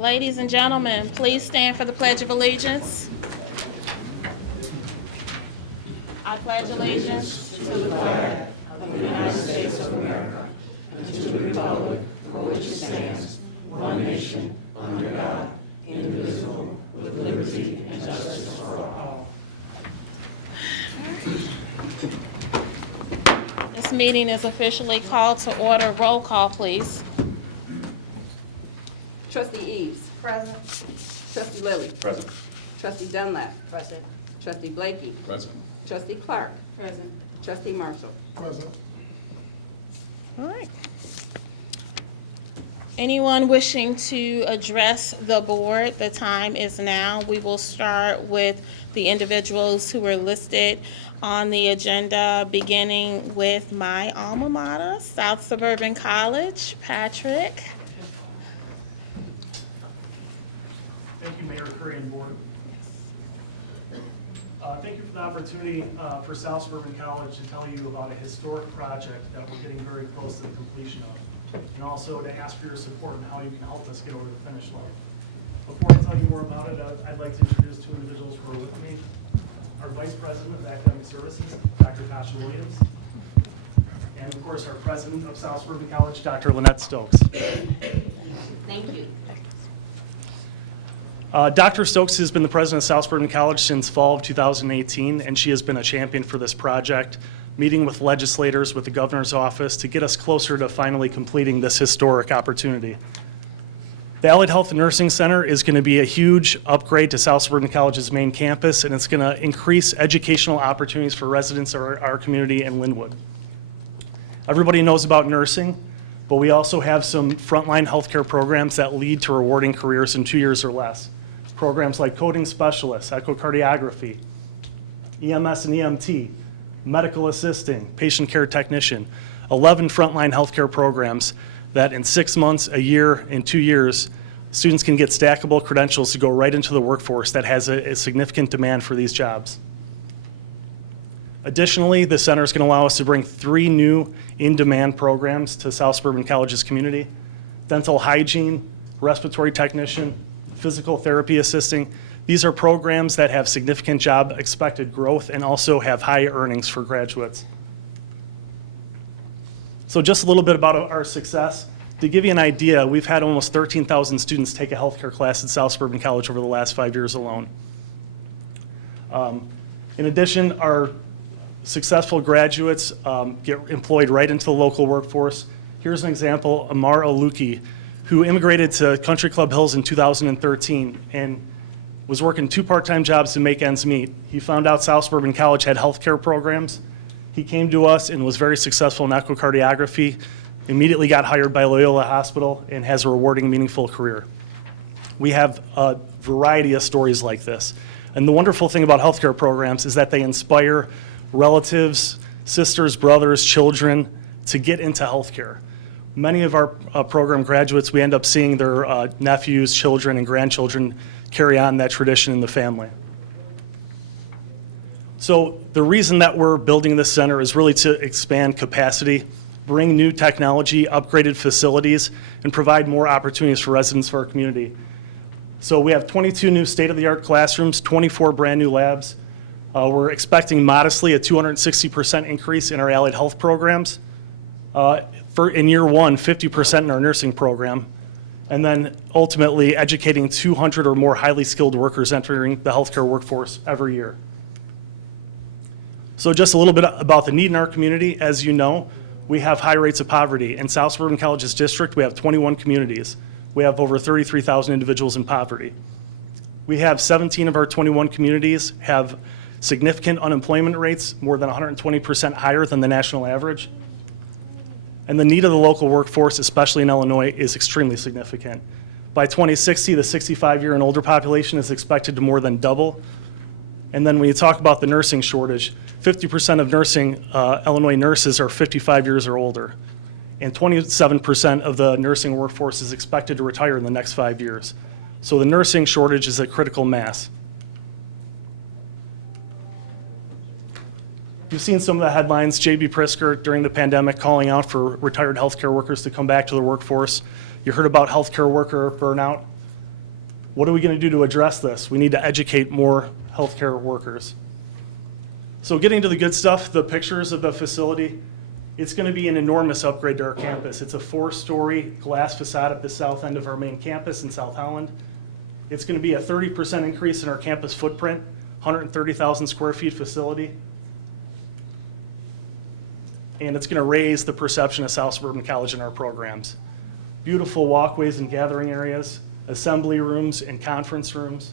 Ladies and gentlemen, please stand for the Pledge of Allegiance. I pledge allegiance to the flag of the United States of America and to the republic for which it stands, one nation, under God, indivisible, with liberty and justice for all. This meeting is officially called to order. Roll call, please. Trustee Eves. Present. Trustee Lilly. Present. Trustee Dunlap. Present. Trustee Blakey. Present. Trustee Clark. Present. Trustee Marshall. Present. All right. Anyone wishing to address the board, the time is now. We will start with the individuals who are listed on the agenda, beginning with my alma mater, South Suburban College. Patrick. Thank you, Mayor Curry and Board. Thank you for the opportunity for South Suburban College to tell you about a historic project that we're getting very close to the completion of, and also to ask for your support and how you can help us get over the finish line. Before I tell you more about it, I'd like to introduce two individuals who are with me. Our Vice President of Academic Services, Dr. Tasha Williams, and of course our President of South Suburban College, Dr. Lynette Stokes. Thank you. Dr. Stokes has been the president of South Suburban College since fall of 2018, and she has been a champion for this project, meeting with legislators, with the governor's office to get us closer to finally completing this historic opportunity. The Allied Health and Nursing Center is going to be a huge upgrade to South Suburban College's main campus, and it's going to increase educational opportunities for residents of our community in Lynwood. Everybody knows about nursing, but we also have some frontline healthcare programs that lead to rewarding careers in 2 years or less. Programs like coding specialists, echocardiography, EMS and EMT, medical assisting, patient care technician, 11 frontline healthcare programs that in 6 months, a year, and 2 years, students can get stackable credentials to go right into the workforce that has a significant demand for these jobs. Additionally, the center is going to allow us to bring 3 new in-demand programs to South Suburban College's community: dental hygiene, respiratory technician, physical therapy assisting. These are programs that have significant job expected growth and also have high earnings for graduates. So just a little bit about our success. To give you an idea, we've had almost 13,000 students take a healthcare class at South Suburban College over the last 5 years alone. In addition, our successful graduates get employed right into the local workforce. Here's an example: Amar Aluki, who immigrated to Country Club Hills in 2013 and was working 2 part-time jobs to make ends meet. He found out South Suburban College had healthcare programs. He came to us and was very successful in echocardiography, immediately got hired by Loyola Hospital, and has a rewarding, meaningful career. We have a variety of stories like this. And the wonderful thing about healthcare programs is that they inspire relatives, sisters, brothers, children to get into healthcare. Many of our program graduates, we end up seeing their nephews, children, and grandchildren carry on that tradition in the family. So the reason that we're building this center is really to expand capacity, bring new technology, upgraded facilities, and provide more opportunities for residents of our community. So we have 22 new state-of-the-art classrooms, 24 brand new labs. We're expecting modestly a 260% increase in our allied health programs. In year one, 50% in our nursing program, and then ultimately educating 200 or more highly skilled workers entering the healthcare workforce every year. So just a little bit about the need in our community. As you know, we have high rates of poverty. In South Suburban College's district, we have 21 communities. We have over 33,000 individuals in poverty. We have 17 of our 21 communities have significant unemployment rates, more than 120% higher than the national average. And the need of the local workforce, especially in Illinois, is extremely significant. By 2060, the 65-year and older population is expected to more than double. And then when you talk about the nursing shortage, 50% of Illinois nurses are 55 years or older. And 27% of the nursing workforce is expected to retire in the next 5 years. So the nursing shortage is a critical mass. You've seen some of the headlines, J.B. Prisker during the pandemic calling out for retired healthcare workers to come back to the workforce. You heard about healthcare worker burnout. What are we going to do to address this? We need to educate more healthcare workers. So getting to the good stuff, the pictures of the facility, it's going to be an enormous upgrade to our campus. It's a 4-story glass facade at the south end of our main campus in South Holland. It's going to be a 30% increase in our campus footprint, 130,000 square feet facility. And it's going to raise the perception of South Suburban College in our programs. Beautiful walkways and gathering areas, assembly rooms and conference rooms.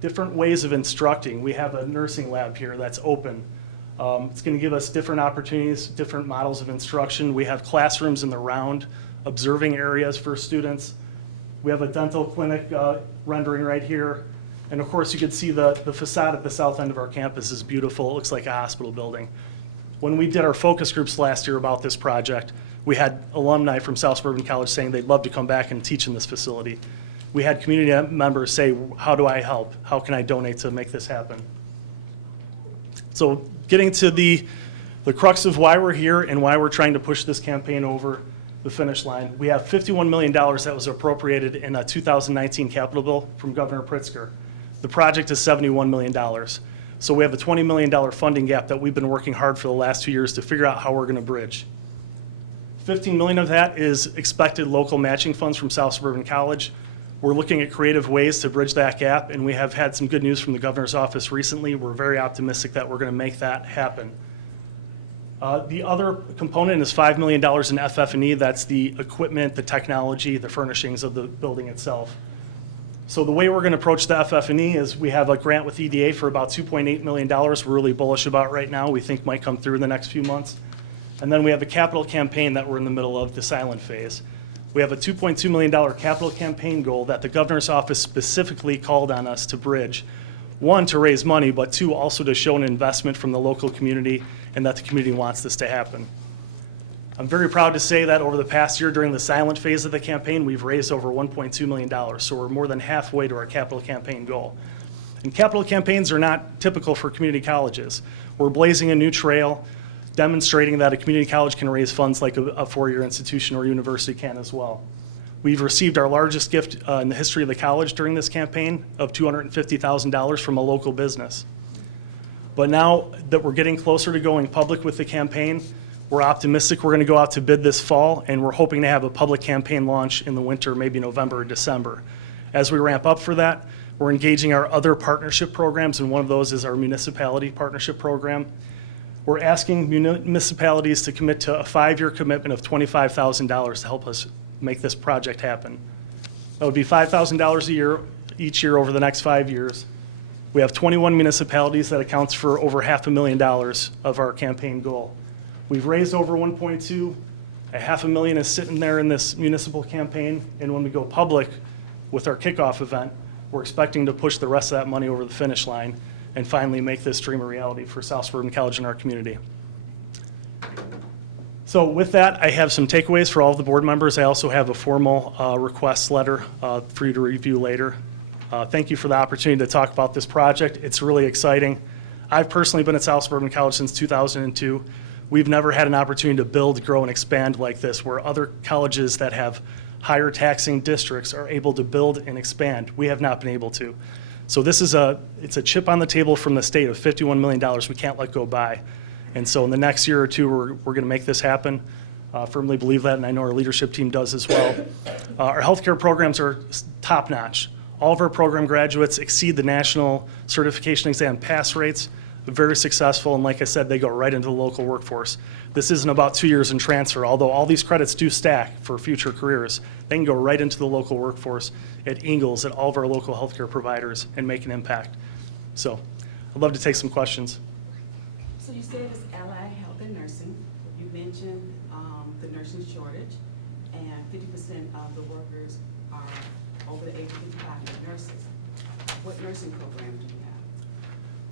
Different ways of instructing. We have a nursing lab here that's open. It's going to give us different opportunities, different models of instruction. We have classrooms in the round, observing areas for students. We have a dental clinic rendering right here. And of course, you can see the facade at the south end of our campus is beautiful. It looks like a hospital building. When we did our focus groups last year about this project, we had alumni from South Suburban College saying they'd love to come back and teach in this facility. We had community members say, how do I help? How can I donate to make this happen? So getting to the crux of why we're here and why we're trying to push this campaign over the finish line. We have $51 million that was appropriated in a 2019 capital bill from Governor Pritzker. The project is $71 million. So we have a $20 million funding gap that we've been working hard for the last 2 years to figure out how we're going to bridge. $15 million of that is expected local matching funds from South Suburban College. We're looking at creative ways to bridge that gap, and we have had some good news from the governor's office recently. We're very optimistic that we're going to make that happen. The other component is $5 million in FF&E. That's the equipment, the technology, the furnishings of the building itself. So the way we're going to approach the FF&E is we have a grant with EDA for about $2.8 million we're really bullish about right now. We think might come through in the next few months. And then we have a capital campaign that we're in the middle of, the silent phase. We have a $2.2 million capital campaign goal that the governor's office specifically called on us to bridge. One, to raise money, but two, also to show an investment from the local community and that the community wants this to happen. I'm very proud to say that over the past year during the silent phase of the campaign, we've raised over $1.2 million. So we're more than halfway to our capital campaign goal. And capital campaigns are not typical for community colleges. We're blazing a new trail, demonstrating that a community college can raise funds like a four-year institution or university can as well. We've received our largest gift in the history of the college during this campaign of $250,000 from a local business. But now that we're getting closer to going public with the campaign, we're optimistic we're going to go out to bid this fall, and we're hoping to have a public campaign launch in the winter, maybe November or December. As we ramp up for that, we're engaging our other partnership programs, and one of those is our Municipality Partnership program. We're asking municipalities to commit to a 5-year commitment of $25,000 to help us make this project happen. That would be $5,000 a year, each year over the next 5 years. We have 21 municipalities that accounts for over $500,000 of our campaign goal. We've raised over 1.2, $500,000 is sitting there in this municipal campaign, and when we go public with our kickoff event, we're expecting to push the rest of that money over the finish line and finally make this dream a reality for South Suburban College and our community. So with that, I have some takeaways for all of the board members. I also have a formal request letter for you to review later. Thank you for the opportunity to talk about this project. It's really exciting. I've personally been at South Suburban College since 2002. We've never had an opportunity to build, grow, and expand like this, where other colleges that have higher taxing districts are able to build and expand. We have not been able to. So this is it's a chip on the table from the state of $51 million we can't let go by. And so in the next year or two, we're going to make this happen. Firmly believe that, and I know our leadership team does as well. Our healthcare programs are top-notch. All of our program graduates exceed the national certification exam pass rates. Very successful, and like I said, they go right into the local workforce. This isn't about 2 years in transfer, although all these credits do stack for future careers. They can go right into the local workforce at Ingalls, at all of our local healthcare providers, and make an impact. So I'd love to take some questions. So you said it's allied health and nursing. You mentioned the nursing shortage, and 50% of the workers are over the age of 55 nurses. What nursing program do you have?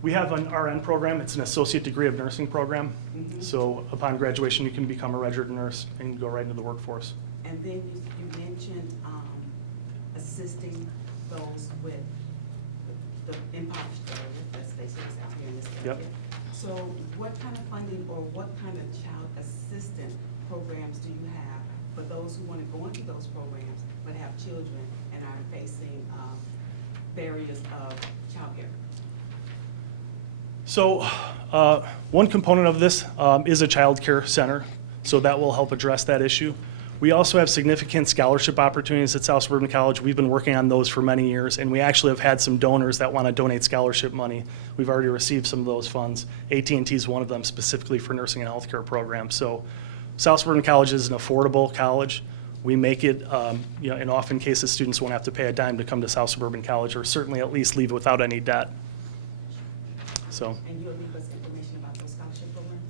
We have an RN program. It's an associate degree of nursing program. Mm-hmm. So upon graduation, you can become a registered nurse and go right into the workforce. And then you mentioned assisting those with the impoverished area, let's face it, it's out here in this area. Yep. So what kind of funding or what kind of child assistant programs do you have for those who want to go into those programs but have children and are facing barriers of childcare? So one component of this is a child care center, so that will help address that issue. We also have significant scholarship opportunities at South Suburban College. We've been working on those for many years, and we actually have had some donors that want to donate scholarship money. We've already received some of those funds. AT&T is one of them, specifically for nursing and healthcare programs. So South Suburban College is an affordable college. We make it, in often cases, students won't have to pay a dime to come to South Suburban College, or certainly at least leave without any debt. So. And you'll leave us information about those scholarship programs?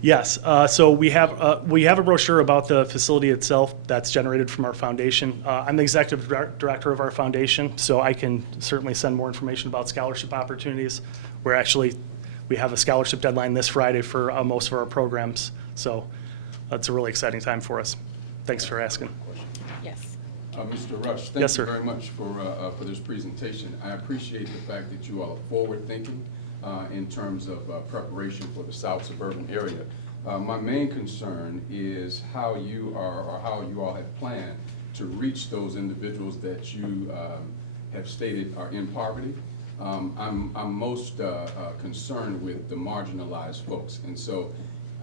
Yes, so we have a brochure about the facility itself that's generated from our foundation. I'm the executive director of our foundation, so I can certainly send more information about scholarship opportunities. We have a scholarship deadline this Friday for most of our programs, so that's a really exciting time for us. Thanks for asking. Yes. Mr. Rush, Yes, thank sir. you very much for this presentation. I appreciate the fact that you all are forward-thinking in terms of preparation for the South Suburban area. My main concern is how you all have planned to reach those individuals that you have stated are in poverty. I'm most concerned with the marginalized folks, and so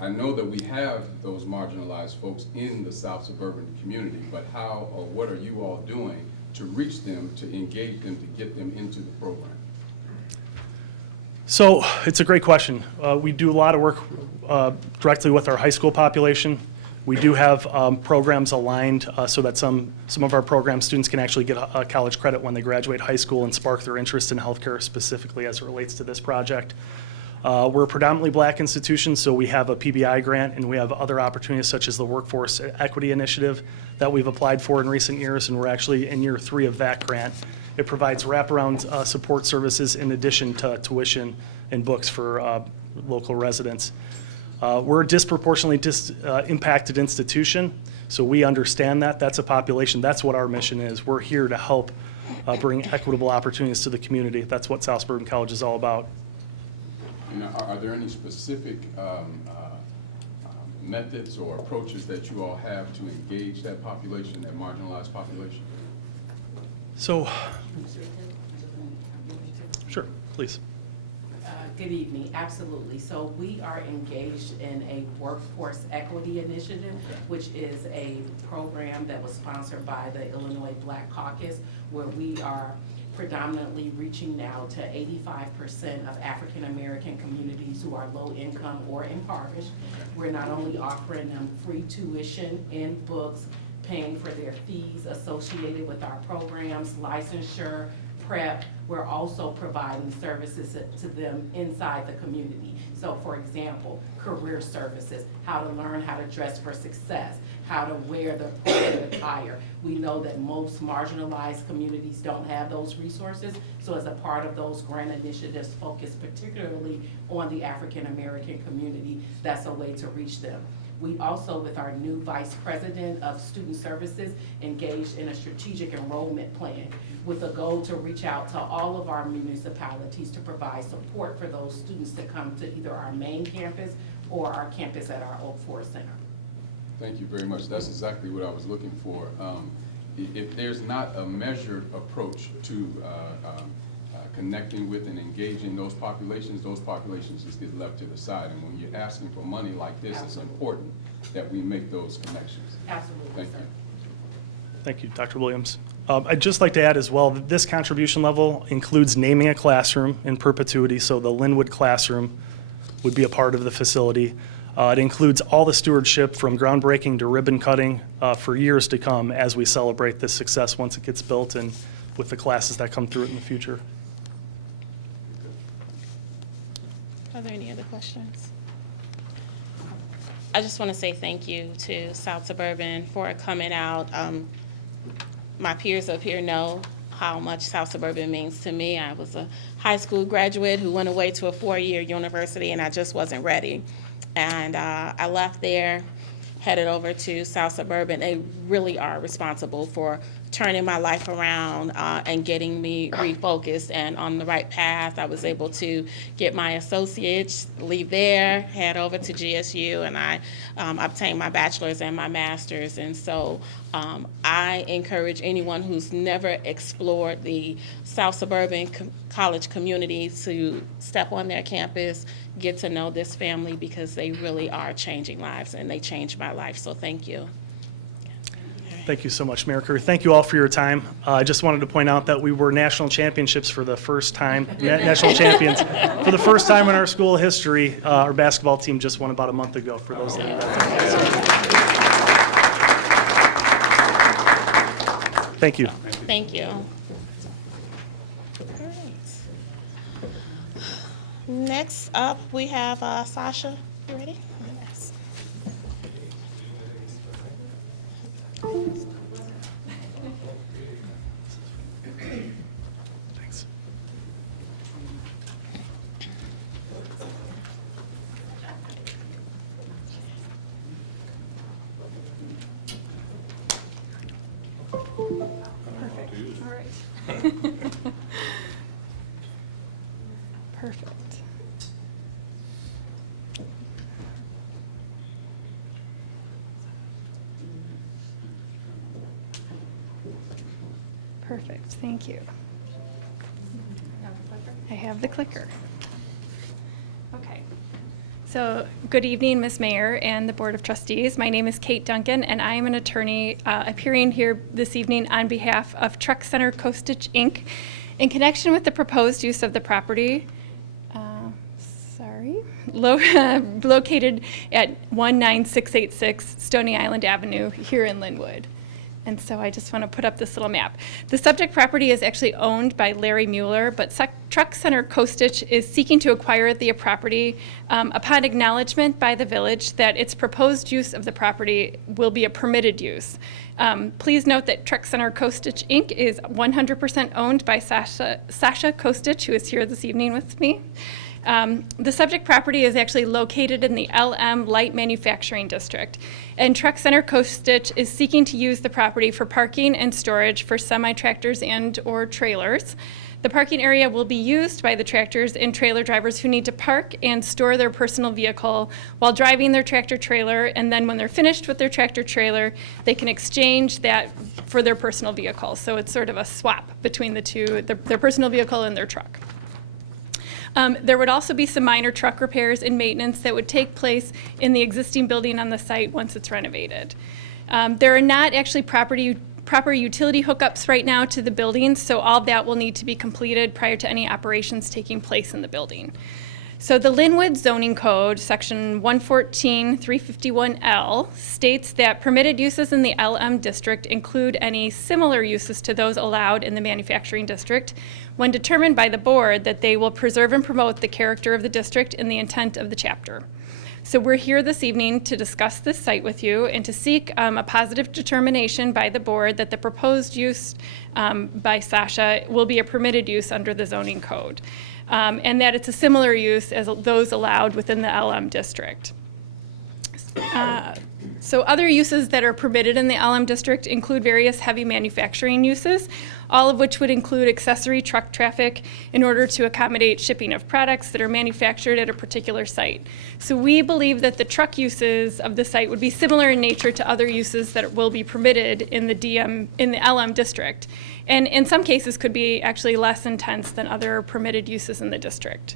I know that we have those marginalized folks in the South Suburban community, but how or what are you all doing to reach them, to engage them, to get them into the program? So it's a great question. We do a lot of work directly with our high school population. We do have programs aligned so that some of our program students can actually get a college credit when they graduate high school and spark their interest in healthcare, specifically as it relates to this project. We're a predominantly black institution, so we have a PBI grant, and we have other opportunities such as the Workforce Equity Initiative that we've applied for in recent years, and we're actually in year 3 of that grant. It provides wraparound support services in addition to tuition and books for local residents. We're a disproportionately impacted institution, so we understand that. That's a population. That's what our mission is. We're here to help bring equitable opportunities to the community. That's what South Suburban College is all about. And are there any specific methods or approaches that you all have to engage that population, that marginalized population? So, sure, please. Good evening, absolutely. So we are engaged in a workforce equity initiative, which is a program that was sponsored by the Illinois Black Caucus, where we are predominantly reaching now to 85% of African American communities who are low income or impoverished. We're not only offering them free tuition and books, paying for their fees associated with our programs, licensure, prep. We're also providing services to them inside the community. So for example, career services, how to learn how to dress for success, how to wear the appropriate attire. We know that most marginalized communities don't have those resources. So as a part of those grant initiatives focused particularly on the African American community, that's a way to reach them. We also, with our new Vice President of Student Services, engaged in a strategic enrollment plan with a goal to reach out to all of our municipalities to provide support for those students to come to either our main campus or our campus at our Oak Forest Center. Thank you very much. That's exactly what I was looking for. If there's not a measured approach to connecting with and engaging those populations just get left to the side. And when you're asking for money like this, Absolutely. It's important that we make those connections. Absolutely, Thank sir. you. Thank you, Dr. Williams. I'd just like to add as well that this contribution level includes naming a classroom in perpetuity, so the Lynwood classroom would be a part of the facility. It includes all the stewardship from groundbreaking to ribbon cutting for years to come as we celebrate this success once it gets built and with the classes that come through it in the future. Are there any other questions? I just want to say thank you to South Suburban for coming out. My peers up here know how much South Suburban means to me. I was a high school graduate who went away to a 4-year university, and I just wasn't ready. And I left there, headed over to South Suburban. They really are responsible for turning my life around and getting me refocused and on the right path. I was able to get my associates, leave there, head over to GSU, and I obtained my bachelor's and my master's. And so I encourage anyone who's never explored the South Suburban college community to step on their campus, get to know this family, because they really are changing lives, and they changed my life. So thank you. Thank you so much, Mayor Curry. Thank you all for your time. I just wanted to point out that we were national championships for the first time, national champions for the first time in our school history. Our basketball team just won about a month ago, for those that Thank you. Thank you. All right. Next up, we have Sasha. You ready? Yes. Thanks. All right. Perfect. Perfect, thank you. I have the clicker. Okay. So, good evening, Ms. Mayor and the Board of Trustees. My name is Kate Duncan, and I am an attorney appearing here this evening on behalf of Truck Center Coastage, Inc. in connection with the proposed use of the property, located at 19686 Stony Island Avenue here in Lynwood. And so I just want to put up this little map. The subject property is actually owned by Larry Mueller, but Truck Center Coastage is seeking to acquire the property upon acknowledgement by the village that its proposed use of the property will be a permitted use. Please note that Truck Center Coastage, Inc. is 100% owned by Sasha Coastage, who is here this evening with me. The subject property is actually located in the LM Light Manufacturing District, and Truck Center Coastage is seeking to use the property for parking and storage for semi-tractors and/or trailers. The parking area will be used by the tractors and trailer drivers who need to park and store their personal vehicle while driving their tractor trailer, and then when they're finished with their tractor trailer, they can exchange that for their personal vehicle. So it's sort of a swap between the two, their personal vehicle and their truck. There would also be some minor truck repairs and maintenance that would take place in the existing building on the site once it's renovated. There are not actually proper utility hookups right now to the building, so all of that will need to be completed prior to any operations taking place in the building. So the Lynwood zoning code, section 114-351L, states that permitted uses in the LM district include any similar uses to those allowed in the manufacturing district when determined by the board that they will preserve and promote the character of the district and the intent of the chapter. So we're here this evening to discuss this site with you and to seek a positive determination by the board that the proposed use by Sasha will be a permitted use under the zoning code. And that it's a similar use as those allowed within the LM district. So other uses that are permitted in the LM district include various heavy manufacturing uses, all of which would include accessory truck traffic in order to accommodate shipping of products that are manufactured at a particular site. So we believe that the truck uses of the site would be similar in nature to other uses that will be permitted in the LM district, and in some cases could be actually less intense than other permitted uses in the district.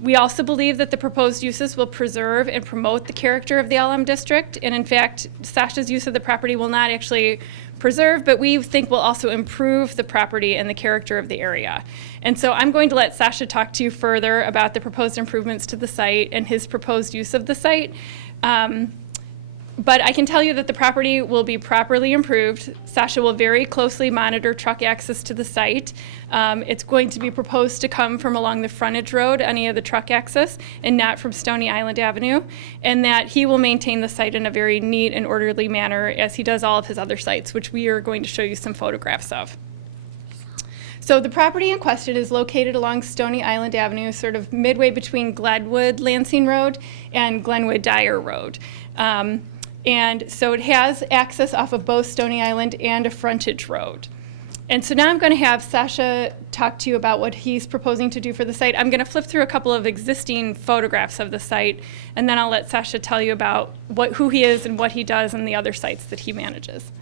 We also believe that the proposed uses will preserve and promote the character of the LM district, and in fact, Sasha's use of the property will not actually preserve, but we think will also improve the property and the character of the area. And so I'm going to let Sasha talk to you further about the proposed improvements to the site and his proposed use of the site. But I can tell you that the property will be properly improved. Sasha will very closely monitor truck access to the site. It's going to be proposed to come from along the frontage road, any of the truck access, and not from Stony Island Avenue, and that he will maintain the site in a very neat and orderly manner as he does all of his other sites, which we are going to show you some photographs of. So the property in question is located along Stony Island Avenue, sort of midway between Glenwood Lansing Road and Glenwood Dyer Road. And so it has access off of both Stony Island and a frontage road. And so now I'm going to have Sasha talk to you about what he's proposing to do for the site. I'm going to flip through a couple of existing photographs of the site, and then I'll let Sasha tell you about who he is and what he does and the other sites that he manages.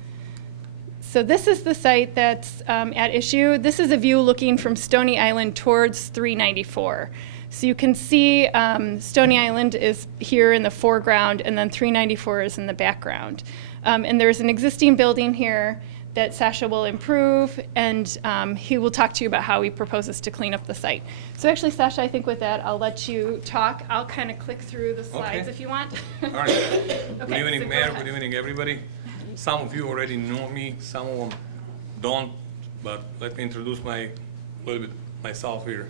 So this is the site that's at issue. This is a view looking from Stony Island towards 394. So you can see Stony Island is here in the foreground, and then 394 is in the background. And there's an existing building here that Sasha will improve, and he will talk to you about how he proposes to clean up the site. So actually, Sasha, I think with that, I'll let you talk. I'll kind of click through the slides Okay. if you want. All right. Good Okay, evening, so go Mayor. ahead. Good evening, everybody. Some of you already know me, some of them don't, but let me introduce myself here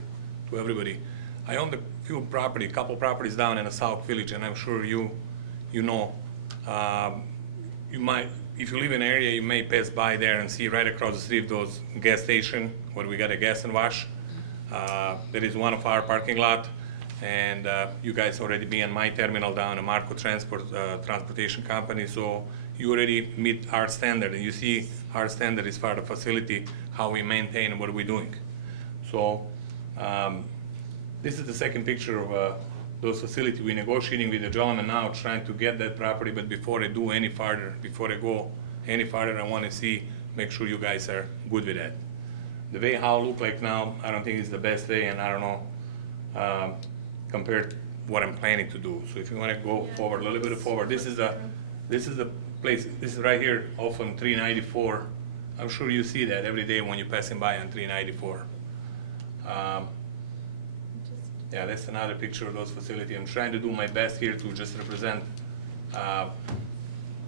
to everybody. I own a couple properties down in the South Village, and I'm sure you know. You might, if you live in an area, you may pass by there and see right across the street those gas station where we got a gas and wash. That is one of our parking lot, and you guys already be in my terminal down in Marco Transportation Company, so you already meet our standard, and you see our standard is for the facility, how we maintain and what we're doing. So this is the second picture of those facilities. We're negotiating with the gentleman now, trying to get that property, but before I do any further, before I go any further, I want to make sure you guys are good with that. The way how it look like now, I don't think it's the best way, and I don't know, compared to what I'm planning to do. So if you want to go forward, a little bit forward, this is the place, this is right here off on 394. I'm sure you see that every day when you're passing by on 394. Yeah, that's another picture of those facilities. I'm trying to do my best here to just represent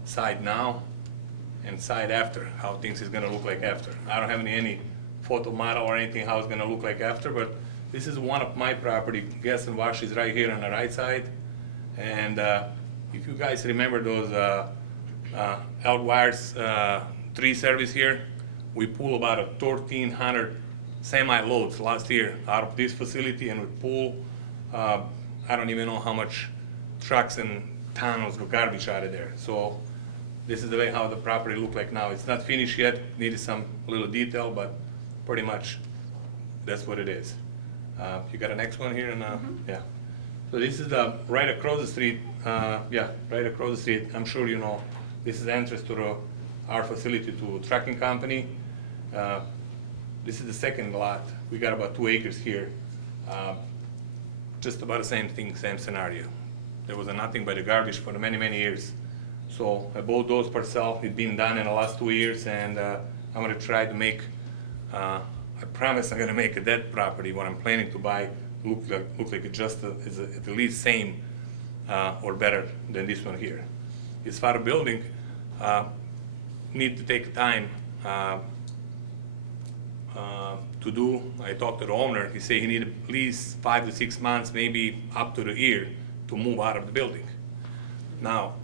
side now and side after, how things is gonna look like after. I don't have any photo model or anything how it's gonna look like after, but this is one of my property. Gas and wash is right here on the right side. And if you guys remember those Outwires tree service here, we pull about 1,300 semi-loads last year out of this facility, and we pull, I don't even know how much trucks and tons of garbage out of there. So this is the way how the property look like now. It's not finished yet, needed some little detail, but pretty much that's what it is. You got a next one here? And yeah. So this is the right across the street. Yeah, right across the street. I'm sure you know. This is the entrance to our facility to trucking company. This is the second lot. We got about 2 acres here. Just about the same thing, same scenario. There was nothing but the garbage for many, many years. So I bought those parcels. It's been done in the last 2 years, and I'm gonna try to make, I promise I'm gonna make that property, what I'm planning to buy, look like it just is at least same or better than this one here. As far as building, need to take time to do. I talked to the owner. He said he needed at least 5 to 6 months, maybe up to the year, to move out of the building. Now,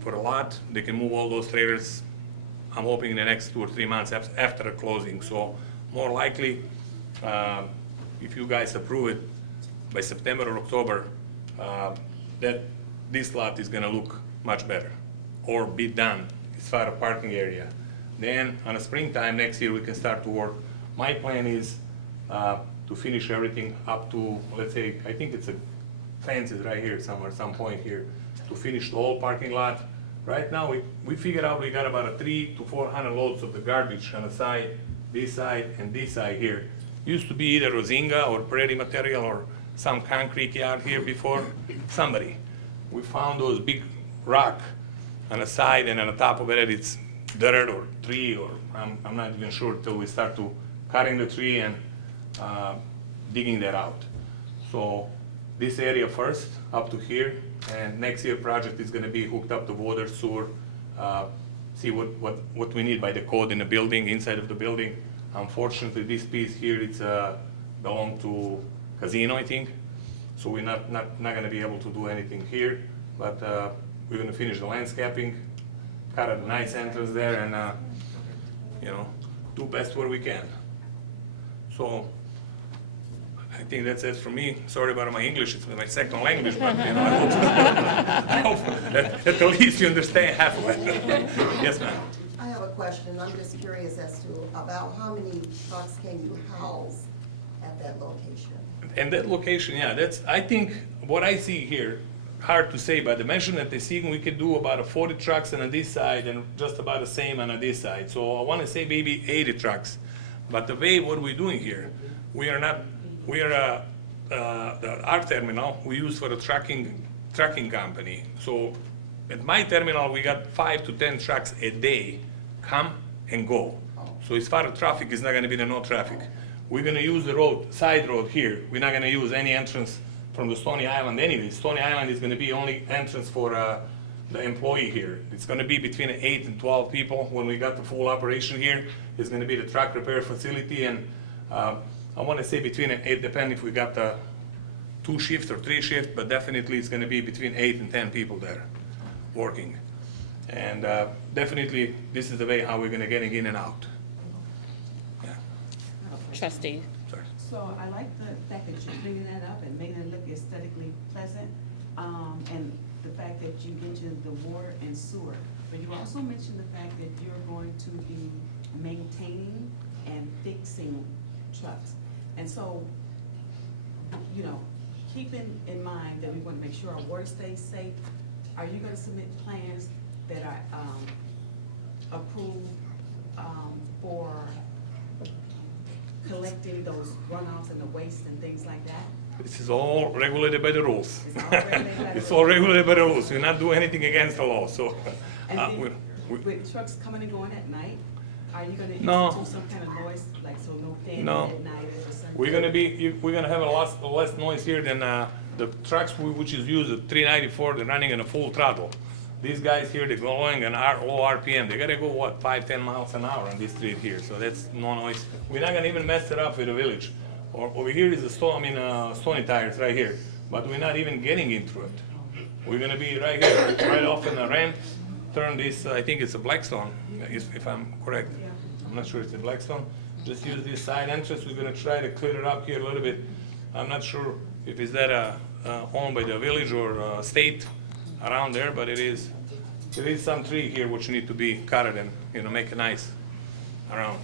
for a lot, they can move all those trailers, I'm hoping in the next 2 or 3 months after the closing. So more likely, if you guys approve it by September or October, that this lot is gonna look much better or be done as far as parking area. Then on the springtime next year, we can start to work. My plan is to finish everything up to, let's say, I think it's a fence is right here somewhere, some point here, to finish the whole parking lot. Right now, we figured out we got about 300 to 400 loads of the garbage on the side, this side, and this side here. Used to be either Rosinga or prairie material or some concrete yard here before. Somebody. We found those big rock on the side, and on the top of it, it's dirt or tree, or I'm not even sure till we start to cutting the tree and digging that out. So this area first, up to here, and next year project is gonna be hooked up to water, sewer, see what we need by the code in the building, inside of the building. Unfortunately, this piece here, it's belong to casino, I think. So we're not gonna be able to do anything here, but we're gonna finish the landscaping, cut a nice entrance there, and you know, do best where we can. So I think that's it for me. Sorry about my English, it's my second language, but you know, I hope that at least you understand half of it. Yes, ma'am. I have a question. I'm just curious as to about how many trucks can you house at that location? And that location, yeah, that's, I think, what I see here, hard to say, but the dimension that they see, we could do about 40 trucks on this side and just about the same on this side. So I want to say maybe 80 trucks. But the way what we're doing here, we are not, we are, our terminal, we use for a trucking company. So at my terminal, we got 5 to 10 trucks a day come and go. So as far as traffic, it's not gonna be no traffic. We're gonna use the road, side road here. We're not gonna use any entrance from the Stony Island anyway. Stony Island is gonna be only entrance for the employee here. It's gonna be between 8 and 12 people when we got the full operation here. It's gonna be the truck repair facility, and I wanna say between, it depends if we got the 2 shifts or 3 shifts, but definitely it's gonna be between 8 and 10 people there working. And definitely, this is the way how we're gonna get in and out. Yeah, Trustee. sorry. So I like the fact that you're bringing that up and making it look aesthetically pleasant, and the fact that you mentioned the water and sewer. But you also mentioned the fact that you're going to be maintaining and fixing trucks. And so, you know, keeping in mind that we want to make sure our water stays safe, are you gonna submit plans that are approved for collecting those runoffs and the waste and things like that? This is all regulated by the rules. It's all regulated by the It's all regulated by the rules. We're not doing anything against the law, so. And then, we- with trucks coming and going at night, are you gonna No. institute some kind of noise, like so no fanning No. at night or something? We're gonna have a lot less noise here than the trucks which is used at 394, they're running in a full throttle. These guys here, they're going in low RPM. They gotta go, what, 5-10 miles an hour on this street here, so that's no noise. We're not gonna even mess it up with the village. Or over here is the Stony tires right here, but we're not even getting into it. We're gonna be right here, right off in the ramp, turn this, I think it's a Blackstone, if I'm correct. I'm not sure it's a Blackstone. Just use this side entrance. We're gonna try to clear it up here a little bit. I'm not sure if it's that owned by the village or state around there, but there is some tree here which need to be cut and, you know, make it nice around.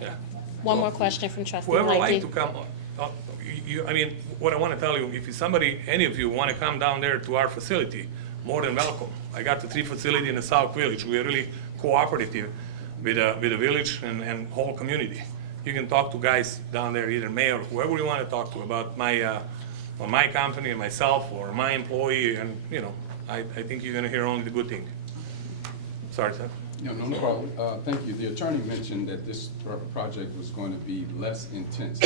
Yeah. One more question from Trustee Whoever like Blakey. to come, I mean, what I want to tell you, if somebody, any of you want to come down there to our facility, more than welcome. I got the 3 facility in the South Village. We are really cooperative with the village and whole community. You can talk to guys down there, either mayor, whoever you want to talk to about my company and myself or my employee, and, you know, I think you're going to hear only the good thing. Sorry, sir. No problem. Thank you. The attorney mentioned that this project was going to be less intense.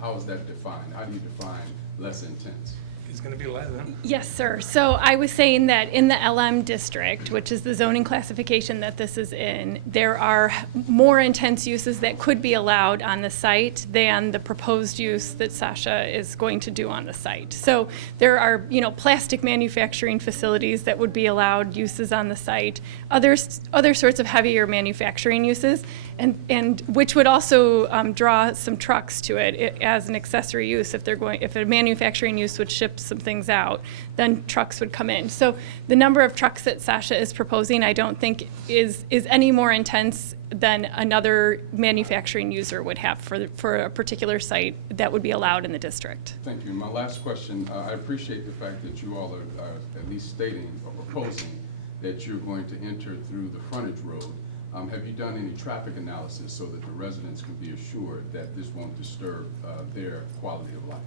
How is that defined? How do you define less intense? It's going to be less, huh? Yes, sir. So I was saying that in the LM district, which is the zoning classification that this is in, there are more intense uses that could be allowed on the site than the proposed use that Sasha is going to do on the site. So there are, you know, plastic manufacturing facilities that would be allowed uses on the site, other sorts of heavier manufacturing uses, and which would also draw some trucks to it as an accessory use. If a manufacturing use would ship some things out, then trucks would come in. So the number of trucks that Sasha is proposing, I don't think is any more intense than another manufacturing user would have for a particular site that would be allowed in the district. Thank you. My last question, I appreciate the fact that you all are at least stating or proposing that you're going to enter through the frontage road. Have you done any traffic analysis so that the residents can be assured that this won't disturb their quality of life?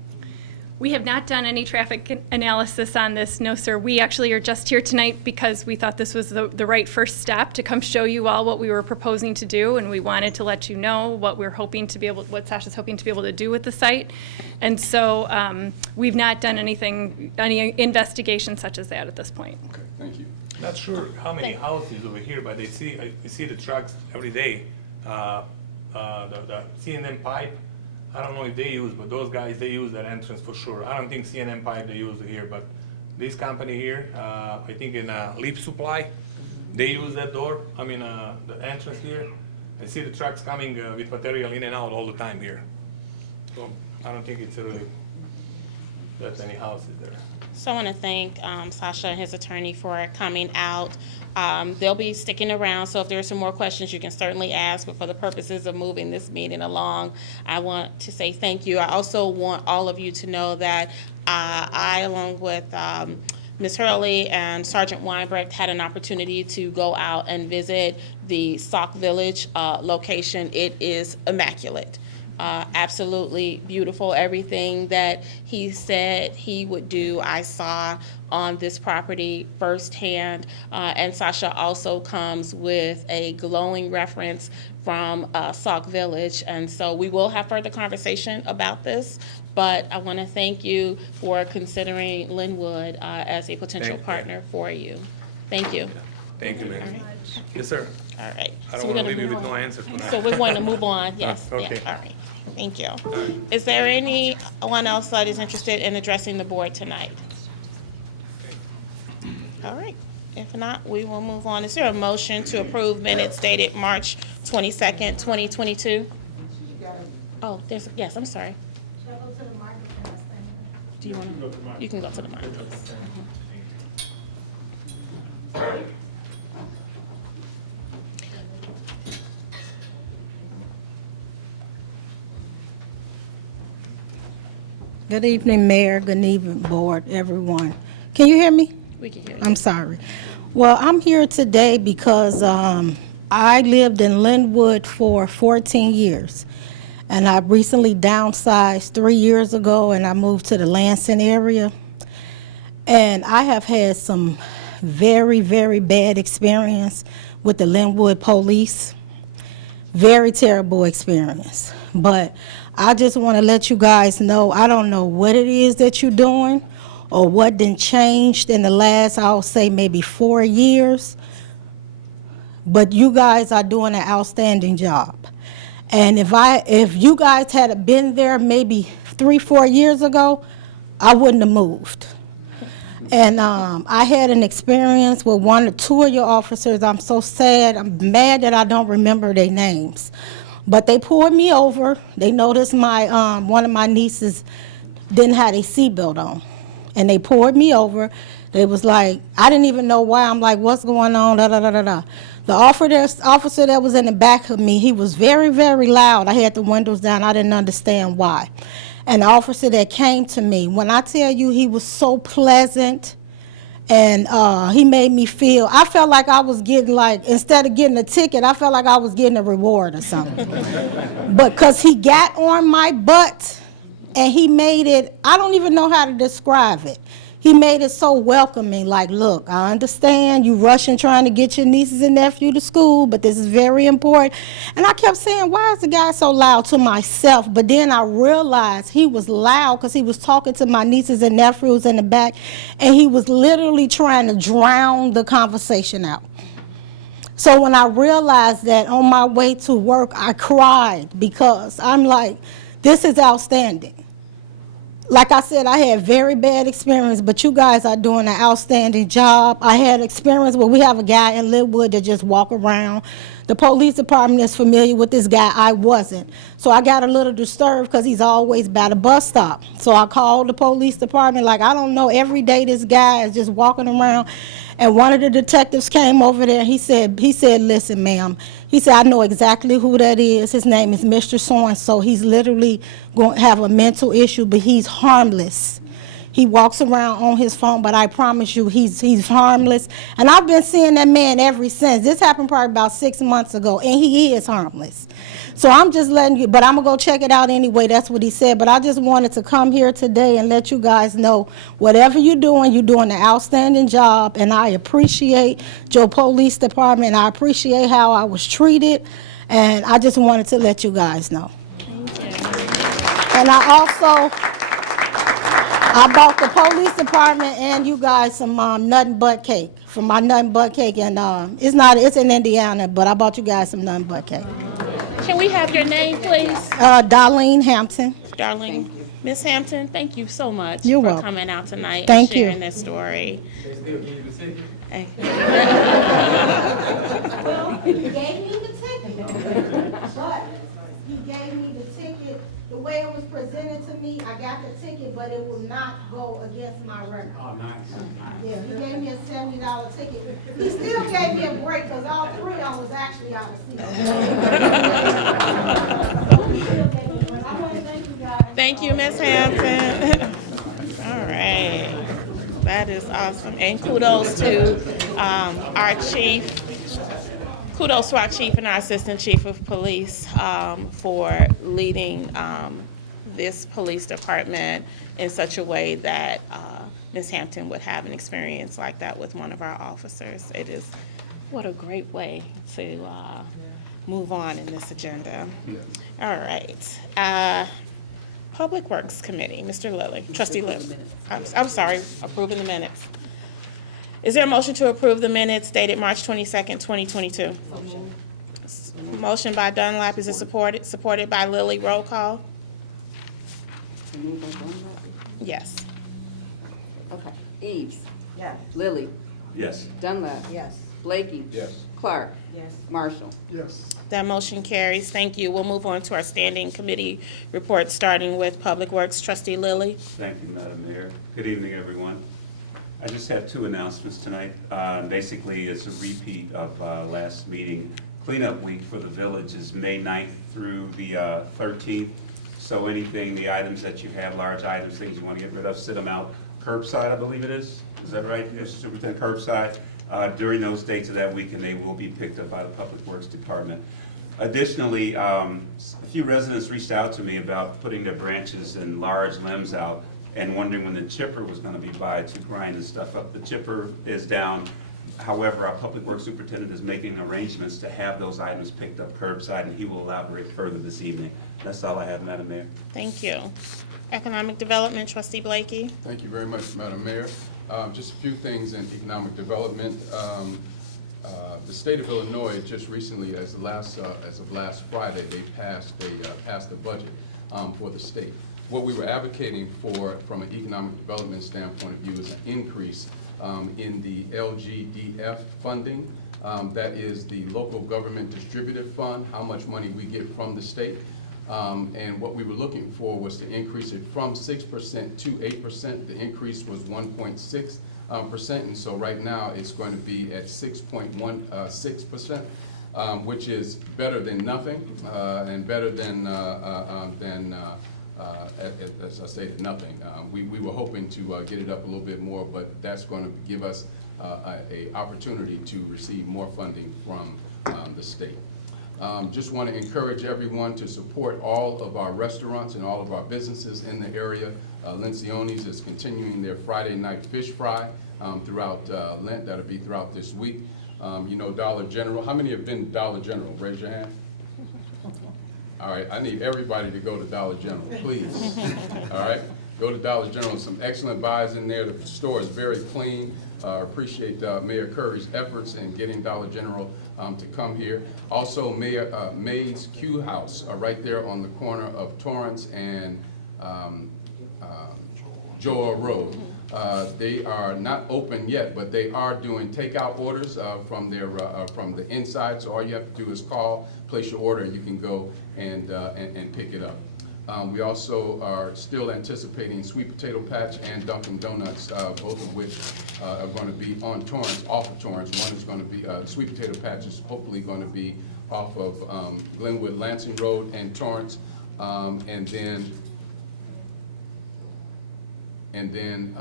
We have not done any traffic analysis on this, no, sir. We actually are just here tonight because we thought this was the right first step to come show you all what we were proposing to do, and we wanted to let you know what what Sasha's hoping to be able to do with the site. And so we've not done any investigation such as that at this point. Okay, thank you. Not sure how many houses over here, but I see the trucks every day. The C&M pipe, I don't know if they use, but those guys, they use that entrance for sure. I don't think C&M pipe they use here, but this company here, I think in Leaf Supply, they use that door, the entrance here. I see the trucks coming with material in and out all the time here. So I don't think it's really that many houses there. So I want to thank Sasha and his attorney for coming out. They'll be sticking around, so if there are some more questions, you can certainly ask, but for the purposes of moving this meeting along, I want to say thank you. I also want all of you to know that I, along with Ms. Hurley and Sergeant Weinbrecht, had an opportunity to go out and visit the Sauk Village location. It is immaculate. Absolutely beautiful. Everything that he said he would do, I saw on this property firsthand. And Sasha also comes with a glowing reference from Sauk Village. And so we will have further conversation about this, but I want to thank you for considering Lynwood as a potential Thank you. partner for you. Thank you. Thank you, ma'am. All right. Yes, sir. All right. I So don't we're want to gonna leave you move with no on. answer tonight. So we're going to move on, yes. Okay. Yeah, all right. Thank you. Is there anyone else that is interested in addressing the board tonight? All right. If not, we will move on. Is there a motion to approve minutes dated March 22nd, 2022? Oh, yes, I'm sorry. Do you want to? You can go to the mic, please. Good evening, Mayor. Good evening, Board, everyone. Can you hear me? We can hear you. I'm sorry. Well, I'm here today because I lived in Lynwood for 14 years, and I recently downsized 3 years ago, and I moved to the Lansing area. And I have had some very, very bad experience with the Lynwood police. Very terrible experience. But I just want to let you guys know, I don't know what it is that you're doing or what done changed in the last, I'll say maybe 4 years, but you guys are doing an outstanding job. And if you guys had been there maybe 3-4 years ago, I wouldn't have moved. And I had an experience with 1 or 2 of your officers. I'm so sad. I'm mad that I don't remember their names. But they pulled me over. They noticed my one of my nieces didn't have a seatbelt on. And they pulled me over. They was like, I didn't even know why. I'm like, what's going on? Da, da, da, da, da. The officer that was in the back of me, he was very, very loud. I had the windows down. I didn't understand why. And the officer that came to me, when I tell you he was so pleasant, and he made me feel, I felt like I was getting, like, instead of getting a ticket, I felt like I was getting a reward or something. But because he got on my butt, and he made it, I don't even know how to describe it. He made it so welcoming, like, look, I understand you rushing trying to get your nieces and nephew to school, but this is very important. And I kept saying, why is the guy so loud, to myself? But then I realized he was loud because he was talking to my nieces and nephews in the back, and he was literally trying to drown the conversation out. So when I realized that on my way to work, I cried because I'm like, this is outstanding. Like I said, I had very bad experience, but you guys are doing an outstanding job. I had experience where we have a guy in Lynwood that just walk around. The police department is familiar with this guy. I wasn't. So I got a little disturbed because he's always by the bus stop. So I called the police department, like, I don't know, every day this guy is just walking around. And one of the detectives came over there. He said, listen, ma'am. He said, I know exactly who that is. His name is Mr. So-and-so. He's literally going to have a mental issue, but he's harmless. He walks around on his phone, but I promise you, he's harmless. And I've been seeing that man ever since. This happened probably about 6 months ago, and he is harmless. So I'm just letting you, but I'm going to go check it out anyway. That's what he said. But I just wanted to come here today and let you guys know, whatever you're doing an outstanding job, and I appreciate your police department, and I appreciate how I was treated, and I just wanted to let you guys know. And I bought the police department and you guys some nothing but cake from my nothing but cake, and it's in Indiana, but I bought you guys some nothing but cake. Can we have your name, please? Darlene Hampton. Darling, Miss Hampton, thank you so much You're for welcome. coming out tonight Thank and sharing you. this story. Hey. Well, he gave me the ticket, but he gave me the ticket the way it was presented to me, I got the ticket, but it will not go against my record. Oh, nice. Yeah, he gave me a $70 ticket. He still gave me a break, because all three of them was actually out of seat. He still gave me a break. I want to thank you guys. Thank you, Ms. Hampton. All right, that is awesome. And kudos to our chief. Kudos to our chief and our assistant chief of police for leading this police department in such a way that Ms. Hampton would have an experience like that with one of our officers. It is, what a great way to move on in this agenda. All right. Public Works Committee, Mr. Lilly, Trustee Lilly. I'm sorry, approving the minutes. Is there a motion to approve the minutes dated March 22nd, 2022? Motion by Dunlap, is it supported? Supported by Lilly, roll call? Yes. Okay. Eves. Yes. Lilly. Yes. Dunlap. Yes. Blakey. Yes. Clark. Yes. Marshall. Yes. That motion carries. Thank you. We'll move on to our standing committee reports, starting with Public Works. Trustee Lilly. Thank you, Madam Mayor. Good evening, everyone. I just have two announcements tonight. Basically, it's a repeat of last meeting. Cleanup week for the village is May 9th through the 13th. So anything, the items that you have, large items, things you want to get rid of, sit them out curbside, I believe it is. Is that right, Mr. Superintendent? Curbside during those dates of that week, and they will be picked up by the Public Works Department. Additionally, a few residents reached out to me about putting their branches and large limbs out and wondering when the chipper was going to be by to grind and stuff up. The chipper is down. However, our Public Works Superintendent is making arrangements to have those items picked up curbside, and he will elaborate further this evening. That's all I have, Madam Mayor. Thank you. Economic Development, Trustee Blakey. Thank you very much, Madam Mayor. Just a few things in economic development. The state of Illinois just recently, as of last Friday, they passed the budget for the state. What we were advocating for, from an economic development standpoint of view, is an increase in the LGDF funding. That is the local government distributed fund, how much money we get from the state. And what we were looking for was to increase it from 6% to 8%. The increase was 1.6%, and so right now it's going to be at 6.16%, which is better than nothing, and better than as I stated, nothing. We were hoping to get it up a little bit more, but that's going to give us a opportunity to receive more funding from the state. Just want to encourage everyone to support all of our restaurants and all of our businesses in the area. Lencioni's is continuing their Friday night fish fry throughout Lent. That'll be throughout this week. You know, Dollar General. How many have been to Dollar General? Raise your hand. All right, I need everybody to go to Dollar General, please. All right, go to Dollar General. Some excellent buys in there. The store is very clean. Appreciate Mayor Curry's efforts in getting Dollar General to come here. Also, May's Q House, right there on the corner of Torrance and Joel Road. They are not open yet, but they are doing takeout orders from the inside. So all you have to do is call, place your order, and you can go and pick it up. We also are still anticipating Sweet Potato Patch and Dunkin' Donuts, both of which are going to be on Torrance, off of Torrance. One is going to be, Sweet Potato Patch is hopefully going to be off of Glenwood Lansing Road and Torrance, and then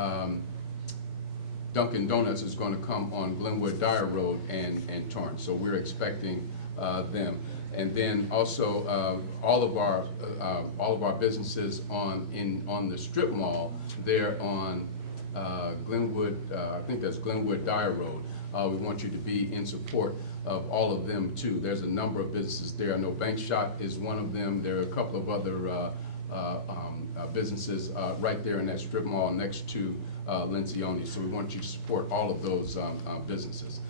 Dunkin' Donuts is going to come on Glenwood Dyer Road and Torrance. So we're expecting them. And then also all of our businesses on the strip mall there on Glenwood, I think that's Glenwood Dyer Road. We want you to be in support of all of them too. There's a number of businesses there. I know Bank Shot is one of them. There are a couple of other businesses right there in that strip mall next to Lencioni. So we want you to support all of those businesses.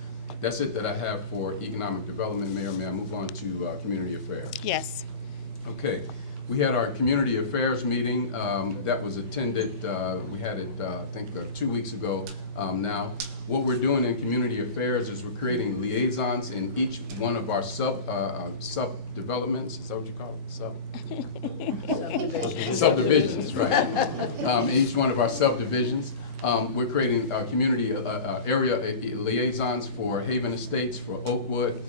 That's it that I have for economic development. Mayor, may I move on to community affairs? Yes. Okay. We had our community affairs meeting that was attended, we had it, I think, 2 weeks ago now. What we're doing in community affairs is we're creating liaisons in each one of our sub-developments, is that what you call it? Subdivisions, right. Each one of our subdivisions. We're creating community area liaisons for Haven Estates, for Oakwood,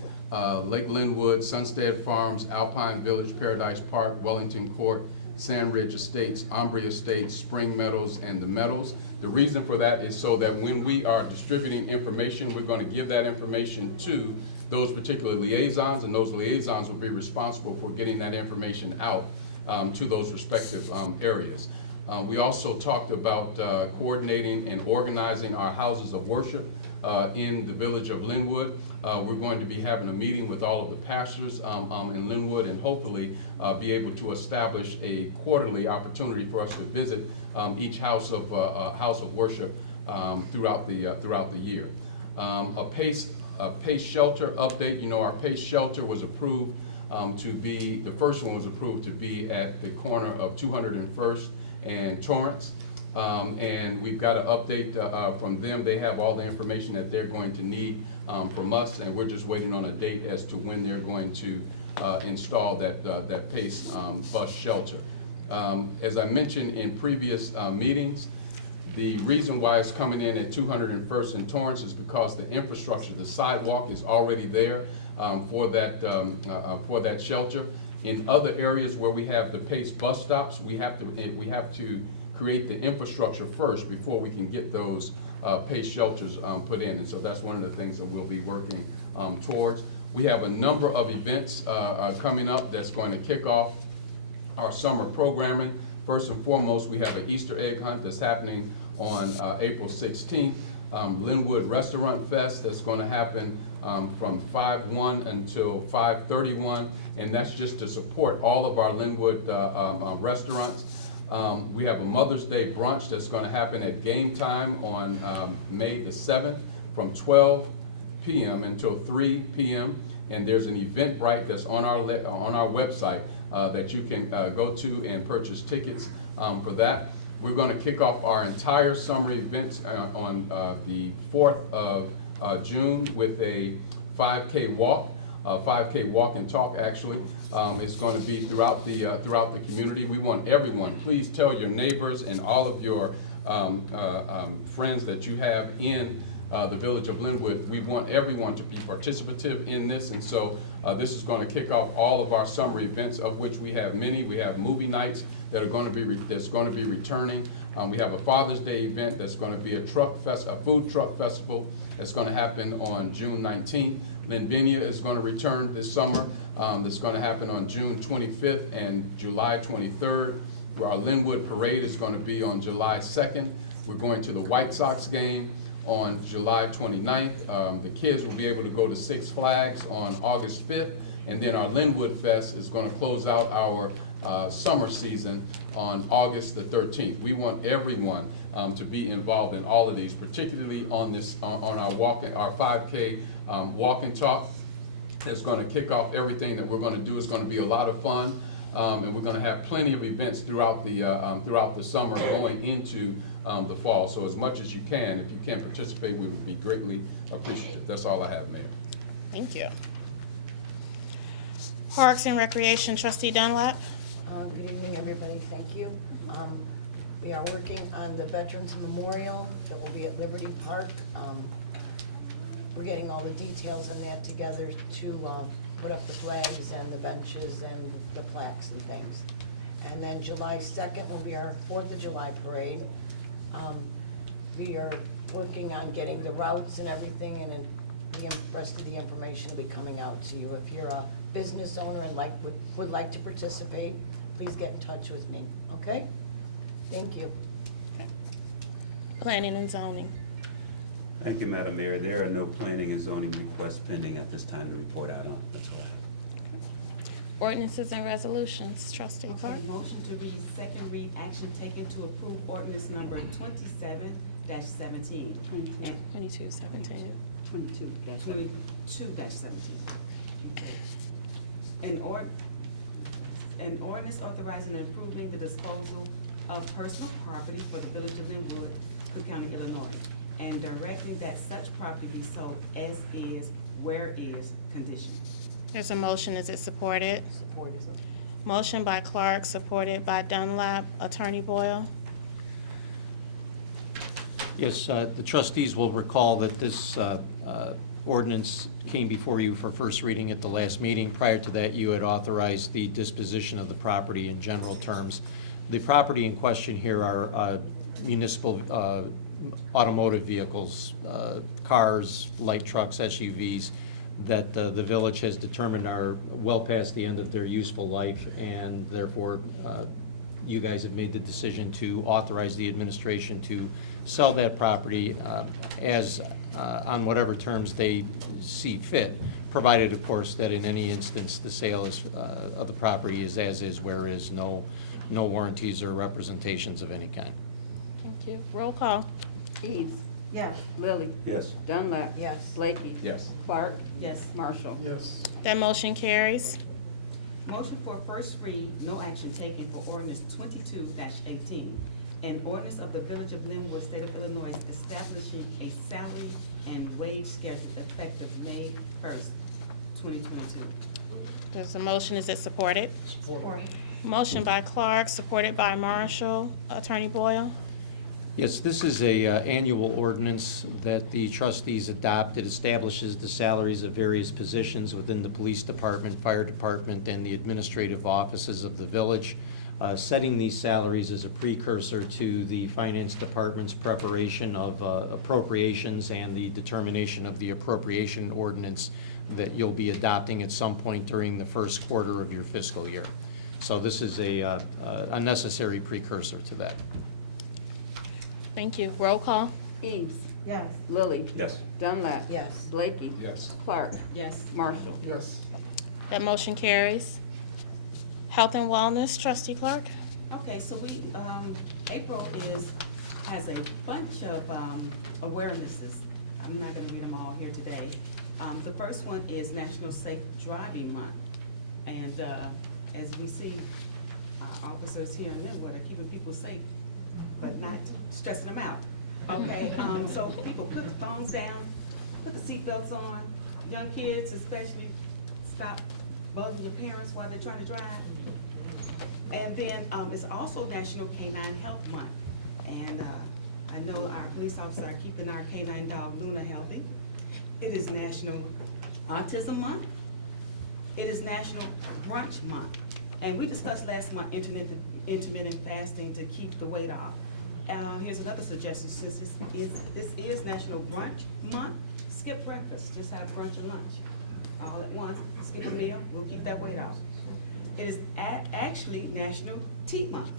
Lake Lynwood, Sunstead Farms, Alpine Village, Paradise Park, Wellington Court, Sandridge Estates, Ombre Estates, Spring Meadows, and the Meadows. The reason for that is so that when we are distributing information, we're going to give that information to those particular liaisons, and those liaisons will be responsible for getting that information out to those respective areas. We also talked about coordinating and organizing our houses of worship in the village of Lynwood. We're going to be having a meeting with all of the pastors in Lynwood, and hopefully be able to establish a quarterly opportunity for us to visit each house of worship throughout the year. A PACE shelter update. You know, our PACE shelter was approved to be, the first one was approved to be at the corner of 201st and Torrance. And we've got an update from them. They have all the information that they're going to need from us, and we're just waiting on a date as to when they're going to install that PACE bus shelter. As I mentioned in previous meetings, the reason why it's coming in at 201st and Torrance is because the infrastructure, the sidewalk is already there for that shelter. In other areas where we have the PACE bus stops, we have to create the infrastructure first before we can get those PACE shelters put in. And so that's one of the things that we'll be working towards. We have a number of events coming up that's going to kick off our summer programming. First and foremost, we have an Easter egg hunt that's happening on April 16th. Lynwood Restaurant Fest that's going to happen from 5/1 until 5/31, and that's just to support all of our Lynwood restaurants. We have a Mother's Day brunch that's going to happen at game time on May the 7th from 12 p.m. until 3 p.m. And there's an Eventbrite that's on our website that you can go to and purchase tickets for that. We're going to kick off our entire summer events on the 4th of June with a 5K walk. 5K walk and talk, actually. It's going to be throughout the community. We want everyone, please tell your neighbors and all of your friends that you have in the village of Lynwood. We want everyone to be participative in this, and so this is going to kick off all of our summer events, of which we have many. We have movie nights that are going to be returning. We have a Father's Day event that's going to be a food truck festival that's going to happen on June 19th. Linvinia is going to return this summer. That's going to happen on June 25th and July 23rd. Our Lynwood Parade is going to be on July 2nd. We're going to the White Sox game on July 29th. The kids will be able to go to Six Flags on August 5th. And then our Lynwood Fest is going to close out our summer season on August the 13th. We want everyone to be involved in all of these, particularly on our 5K walk and talk. It's going to kick off everything that we're going to do. It's going to be a lot of fun, and we're going to have plenty of events throughout the summer going into the fall. So as much as you can, if you can participate, we would be greatly appreciative. That's all I have, Mayor. Thank you. Parks and Recreation, Trustee Dunlap. Good evening, everybody. Thank you. We are working on the Veterans Memorial that will be at Liberty Park. We're getting all the details on that together to put up the flags and the benches and the plaques and things. And then July 2nd will be our 4th of July parade. We are working on getting the routes and everything, and then the rest of the information will be coming out to you. If you're a business owner and would like to participate, please get in touch with me, okay? Thank you. Planning and Zoning. Thank you, Madam Mayor. There are no planning and zoning requests pending at this time to report out on. That's all I have. Ordinances and Resolutions, Trustee Clark. Okay, motion to read second read action taken to approve ordinance number 27-17. 2217. 22-17. Okay. An ordinance authorizing and approving the disposal of personal property for the village of Lynwood Cook County, Illinois, and directing that such property be sold as is, where is condition. There's a motion. Is it supported? Supported. Motion by Clark, supported by Dunlap. Attorney Boyle? Yes, the trustees will recall that this ordinance came before you for first reading at the last meeting. Prior to that, you had authorized the disposition of the property in general terms. The property in question here are municipal automotive vehicles, cars, light trucks, SUVs, that the village has determined are well past the end of their useful life, and therefore you guys have made the decision to authorize the administration to sell that property as on whatever terms they see fit, provided, of course, that in any instance the sale is, of the property is as is, where is, no warranties or representations of any kind. Thank you. Roll call. Eves, Yes. Lilly, Yes. Dunlap. Yes. Blakey. Yes. Clark. Yes. Marshall. That motion carries. Motion for first read, no action taken for ordinance 22-18. An ordinance of the Village of Lynwood, State of Illinois, establishing a salary and wage schedule effective May 1st, 2022. There's a motion. Is it supported? Supported. Motion by Clark, supported by Marshall. Attorney Boyle? Yes, this is a annual ordinance that the trustees adopt. It establishes the salaries of various positions within the police department, fire department, and the administrative offices of the village. Setting these salaries is a precursor to the finance department's preparation of appropriations and the determination of the appropriation ordinance that you'll be adopting at some point during the first quarter of your fiscal year. So this is a necessary precursor to that. Thank you. Roll call. Eves, Yes. Lilly. Yes. Dunlap. Yes. Blakey. Yes. Clark. Yes. Marshall. That motion carries. Health and Wellness, Trustee Clark? Okay, so April has a bunch of awarenesses. I'm not gonna read them all here today. The first one is National Safe Driving Month. And as we see, our officers here in Lynwood are keeping people safe, but not stressing them out. Okay, so people put the phones down, put the seatbelts on. Young kids especially, stop bugging your parents while they're trying to drive. And then it's also National Canine Health Month. And I know our police officers are keeping our canine dog Luna healthy. It is National Autism Month. It is National Brunch Month. And we discussed last month intermittent fasting to keep the weight off. Here's another suggestion, since this is National Brunch Month, skip breakfast, just have brunch and lunch all at once, skip a meal, we'll keep that weight off. It is actually National Tea Month.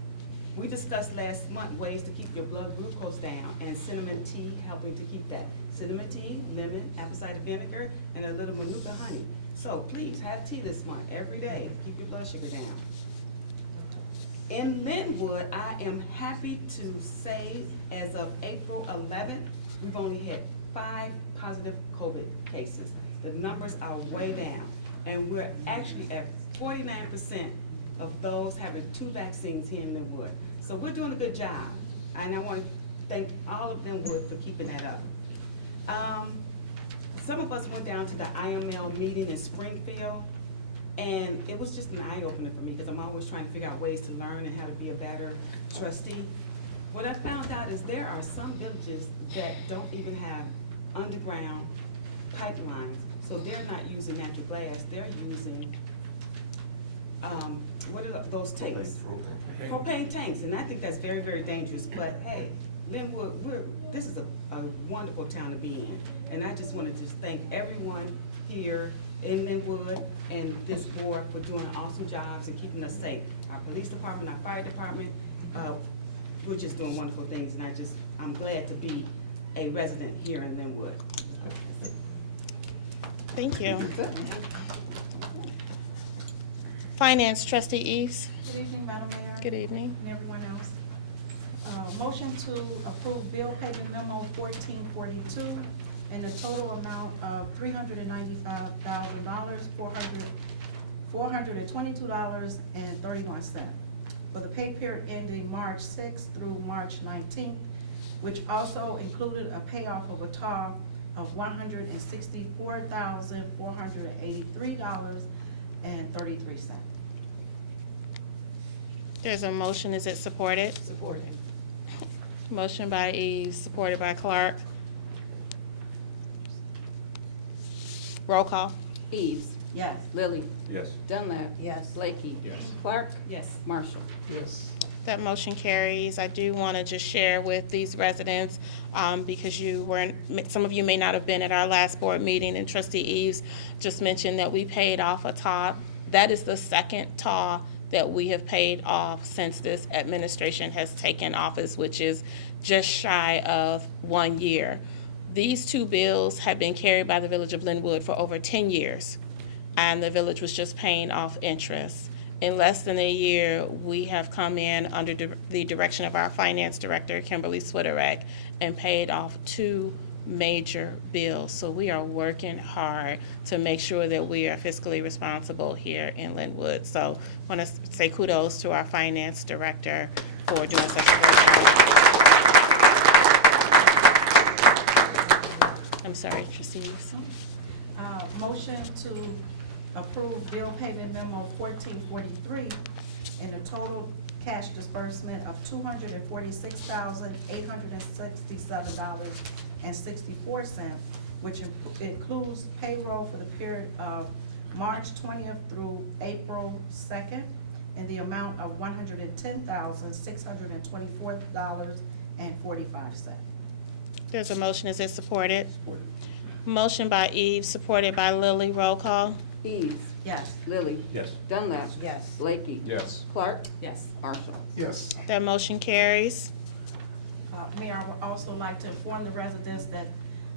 We discussed last month ways to keep your blood glucose down, and cinnamon tea helping to keep that. Cinnamon tea, lemon, apple cider vinegar, and a little manuka honey. So please have tea this month, every day, keep your blood sugar down. In Lynwood, I am happy to say, as of April 11th, we've only had 5 positive COVID cases. The numbers are way down, and we're actually at 49% of those having 2 vaccines here in Lynwood. So we're doing a good job, and I want to thank all of Lynwood for keeping that up. Some of us went down to the IML meeting in Springfield, and it was just an eye-opener for me, because I'm always trying to figure out ways to learn and how to be a better trustee. What I found out is there are some villages that don't even have underground pipelines, so they're not using natural gas, they're using, what are those tanks? Propane tanks, and I think that's very, very dangerous, but hey, Lynwood, this is a wonderful town to be in, and I just wanted to thank everyone here in Lynwood and this board for doing awesome jobs and keeping us safe. Our police department, our fire department, we're just doing wonderful things, and I'm glad to be a resident here in Lynwood. Thank you. Finance, Trustee Eves? Good evening, Madam Mayor. Good evening. And everyone else. Motion to approve bill payment memo 1442 in the total amount of $395,000, $422.31 for the pay period ending March 6th through March 19th, which also included a payoff of a TAR of $164,483.33. There's a motion, is it supported? Supported. Motion by Eves, supported by Clark. Roll call. Eves. Yes. Lily. Yes. Dunlap. Yes. Blakey. Yes. Clark. Yes. Marshall. Yes. That motion carries. I do want to just share with these residents, because you weren't, some of you may not have been at our last board meeting, and Trustee Eves just mentioned that we paid off a TAW. That is the second TAW that we have paid off since this administration has taken office, which is just shy of 1 year. These two bills have been carried by the Village of Lynwood for over 10 years, and the village was just paying off interest. In less than a year, we have come in under the direction of our finance director, Kimberly Switterek, and paid off 2 major bills. So we are working hard to make sure that we are fiscally responsible here in Lynwood. So I want to say kudos to our finance director for doing such a great job. I'm sorry, trustees. Motion to approve bill payment memo 1443 in a total cash disbursement of $246,867.64, which includes payroll for the period of March 20th through April 2nd in the amount of $110,624.45. There's a motion, is it supported? Supported. Motion by Eve, supported by Lily. Roll call. Eves. Yes. Yes. Lily. Dunlap. Yes. Blakey. Yes. Clark. Yes. Marshall. Yes. That motion carries. Mayor, I would also like to inform the residents that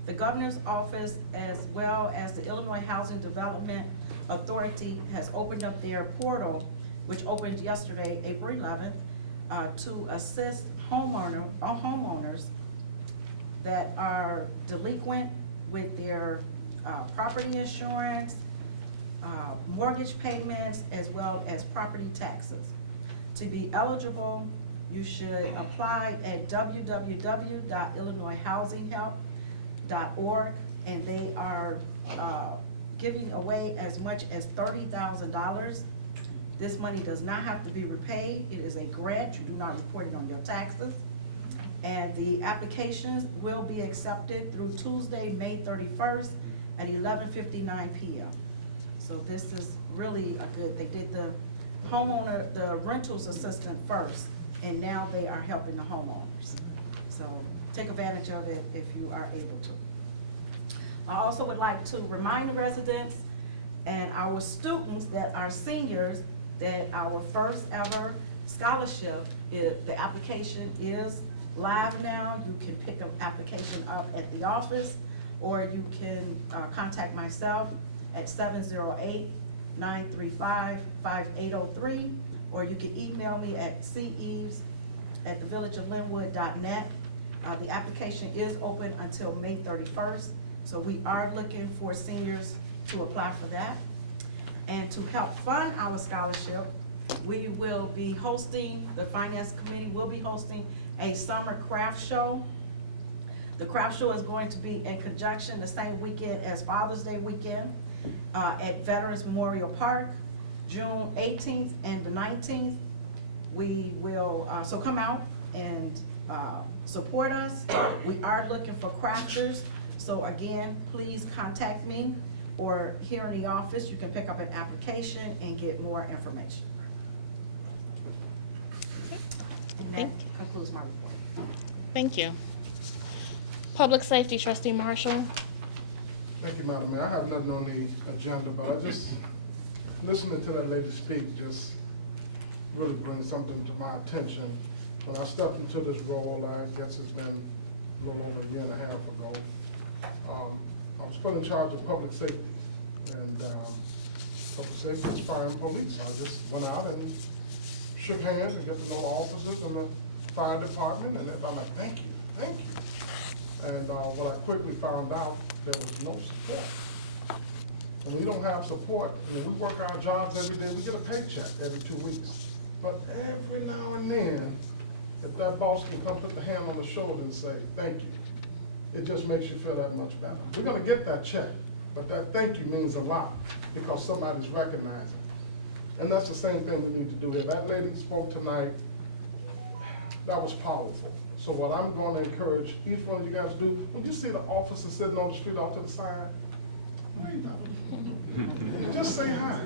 the governor's office, as well as the Illinois Housing Development Authority, has opened up their portal, which opened yesterday, April 11th, to assist homeowners that are delinquent with their property insurance, mortgage payments, as well as property taxes. To be eligible, you should apply at www.illinoishousinghelp.org, and they are giving away as much as $30,000. This money does not have to be repaid. It is a grant. You do not report it on your taxes. And the applications will be accepted through Tuesday, May 31st at 11:59 p.m. So this is really a good, they did the rentals assistant first, and now they are helping the homeowners. So take advantage of it if you are able to. I also would like to remind the residents and our students that are seniors that our first ever scholarship, the application is live now. You can pick an application up at the office, or you can contact myself at 708-935-5803, or you can email me at ceves@thevillageoflynwood.net. The application is open until May 31st, so we are looking for seniors to apply for that. And to help fund our scholarship, we will be hosting, the Finance Committee will be hosting a summer craft show. The craft show is going to be in conjunction the same weekend as Father's Day weekend at Veterans Memorial Park, June 18th and the 19th. We will, so come out and support us. We are looking for crafters. So again, please contact me, or here in the office, you can pick up an application and get more information. And that concludes my report. Thank you. Public Safety, Trustee Marshall. Thank you, Madam Mayor. I have nothing on the agenda, but I just, listening to that lady speak just really brings something to my attention. When I stepped into this role, I guess it's been a little over a year and a half ago, I was put in charge of public safety. And public safety is fire and police. I just went out and shook hands and got to know the officers in the fire department, and I'm like, thank you. And what I quickly found out, there was no support. And we don't have support. I mean, we work our jobs every day. We get a paycheck every 2 weeks. But every now and then, it that boss can come put the hand on the shoulder and say, thank you. It just makes you feel that much better. We're gonna get that check, but that thank you means a lot because somebody's recognizing. And that's the same thing we need to do here. That lady spoke tonight, that was powerful. So what I'm gonna encourage each one of you guys to do, when you see the officer sitting on the street off to the side, wave at them. Just say hi.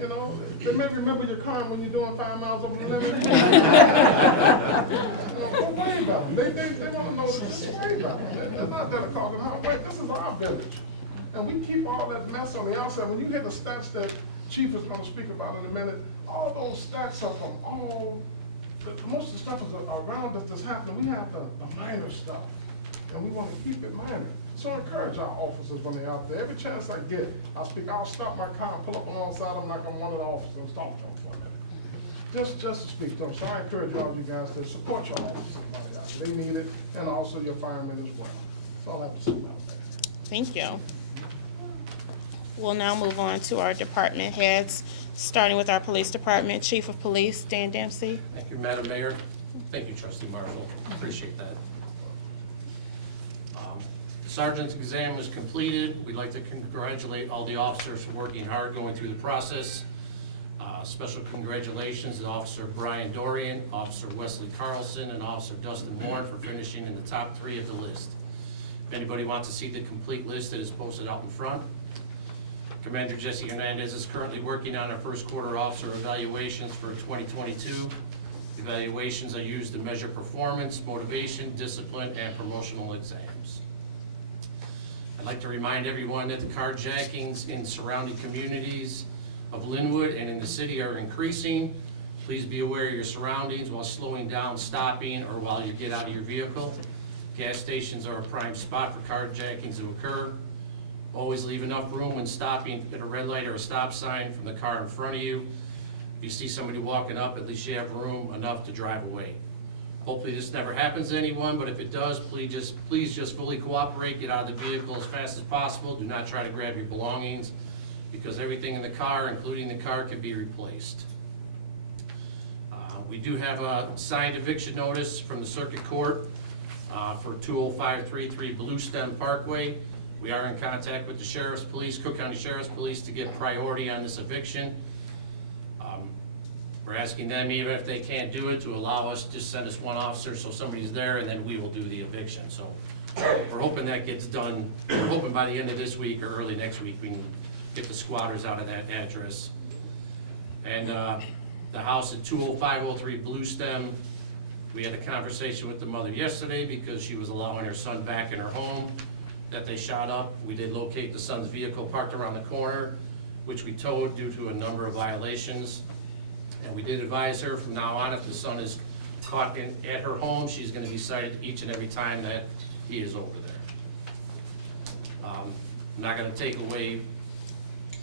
You know, they may remember your car when you're doing 5 miles over the limit. You know, don't worry about them. They want to know that just worry about them. They're not there to call them out. Wait, this is our village. And we keep all that mess on the outside. When you hear the stats that Chief is going to speak about in a minute, all those stats are from most of the stuff is around us that's happening. We have the minor stuff, and we want to keep it minor. So encourage our officers when they're out there. Every chance I get, I'll stop my car and pull up alongside them like I'm one of the officers and talk to them for a minute. Just to speak to them. So I encourage all of you guys to support your officers. They need it, and also your firemen as well. That's all I have to say about that. Thank you. We'll now move on to our department heads, starting with our police department. Chief of Police, Dan Dempsey. Thank you, Madam Mayor. Thank you, Trustee Marshall. Appreciate that. Sergeant's exam was completed. We'd like to congratulate all the officers for working hard going through the process. Special congratulations to Officer Brian Dorian, Officer Wesley Carlson, and Officer Dustin Moore for finishing in the top 3 of the list. If anybody wants to see the complete list, it is posted out in front. Commander Jesse Hernandez is currently working on our first quarter officer evaluations for 2022. Evaluations are used to measure performance, motivation, discipline, and promotional exams. I'd like to remind everyone that the carjackings in surrounding communities of Lynwood and in the city are increasing. Please be aware of your surroundings while slowing down, stopping, or while you get out of your vehicle. Gas stations are a prime spot for carjackings to occur. Always leave enough room when stopping at a red light or a stop sign from the car in front of you. If you see somebody walking up, at least you have room enough to drive away. Hopefully this never happens to anyone, but if it does, please just fully cooperate, get out of the vehicle as fast as possible. Do not try to grab your belongings because everything in the car, including the car, can be replaced. We do have a signed eviction notice from the Circuit Court for 20533 Blue Stem Parkway. We are in contact with the Sheriff's Police, Cook County Sheriff's Police, to get priority on this eviction. We're asking them, even if they can't do it, to allow us, just send us one officer so somebody's there, and then we will do the eviction. So we're hoping that gets done. We're hoping by the end of this week or early next week we can get the squatters out of that address. And the house at 20503 Blue Stem, we had a conversation with the mother yesterday because she was allowing her son back in her home that they shot up. We did locate the son's vehicle parked around the corner, which we towed due to a number of violations. And we did advise her from now on, if the son is caught at her home, she's going to be cited each and every time that he is over there. I'm not going to take away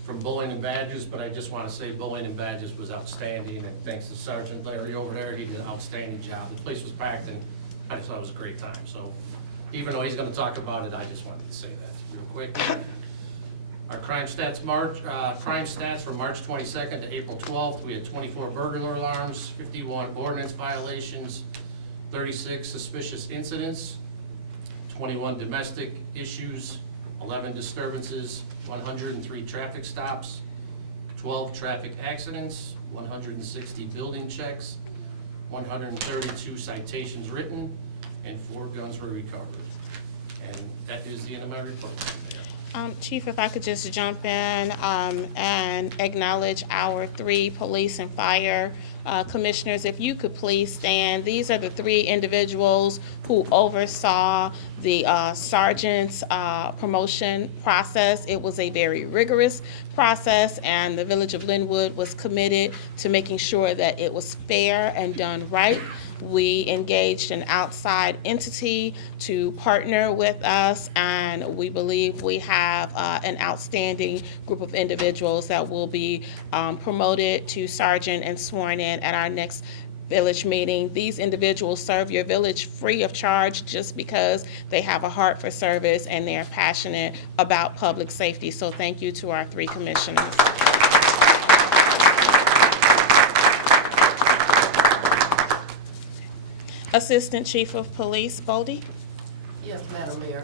from Bullying and Badges, but I just want to say Bullying and Badges was outstanding, and thanks to Sergeant Larry over there, he did an outstanding job. The place was packed, and I just thought it was a great time. So even though he's going to talk about it, I just wanted to say that real quick. Our crime stats from March 22nd to April 12th, we had 24 burglar alarms, 51 ordinance violations, 36 suspicious incidents, 21 domestic issues, 11 disturbances, 103 traffic stops, 12 traffic accidents, 160 building checks, 132 citations written, and 4 guns were recovered. And that is the end of my report, Mayor. Chief, if I could just jump in and acknowledge our 3 police and fire commissioners. If you could please stand. These are the 3 individuals who oversaw the sergeant's promotion process. It was a very rigorous process, and the Village of Lynwood was committed to making sure that it was fair and done right. We engaged an outside entity to partner with us, and we believe we have an outstanding group of individuals that will be promoted to sergeant and sworn in at our next village meeting. These individuals serve your village free of charge just because they have a heart for service and they're passionate about public safety. So thank you to our 3 commissioners. Assistant Chief of Police, Boldy. Yes, Madam Mayor.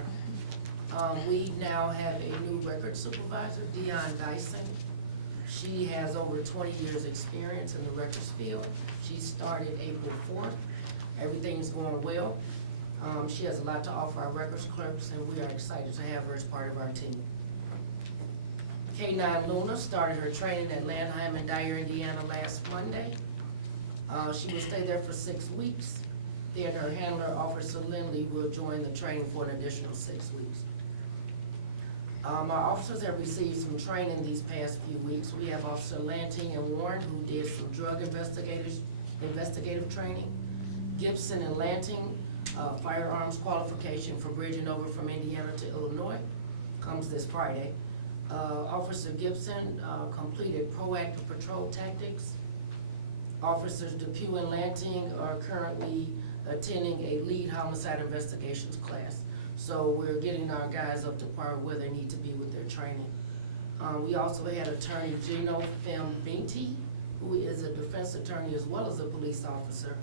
We now have a new record supervisor, Dion Dyson. She has over 20 years' experience in the records field. She started April 4th. Everything's going well. She has a lot to offer our records clerks, and we are excited to have her as part of our team. Canine Luna started her training at Landheim in Dyer, Indiana last Monday. She will stay there for 6 weeks. Then her handler, Officer Lindley, will join the training for an additional 6 weeks. Our officers have received some training these past few weeks. We have Officer Lanting and Warren, who did some drug investigative training. Gibson and Lanting, firearms qualification for bridging over from Indiana to Illinois, comes this Friday. Officer Gibson completed proactive patrol tactics. Officers Depew and Lanting are currently attending a lead homicide investigations class. So we're getting our guys up to par where they need to be with their training. We also had Attorney Gino Fembinti, who is a defense attorney as well as a police officer,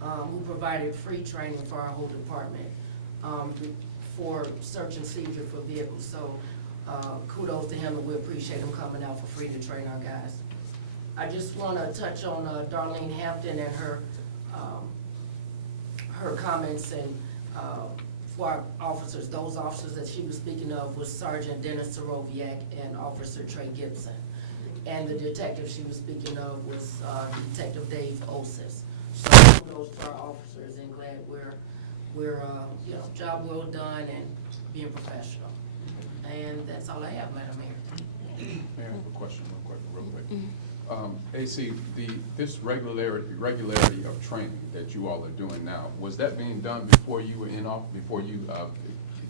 who provided free training for our whole department for search and seizure for vehicles. So kudos to him, and we appreciate him coming out for free to train our guys. I just want to touch on Darlene Hampton and her comments and for our officers. Those officers that she was speaking of was Sergeant Dennis Soroviak and Officer Trey Gibson. And the detective she was speaking of was Detective Dave Osis. So kudos to our officers, and glad we're you know, job well done and being professional. And that's all I have, Madam Mayor. Mayor, I have a question real quick. AC, this regularity of training that you all are doing now, was that being done before you were in office, before you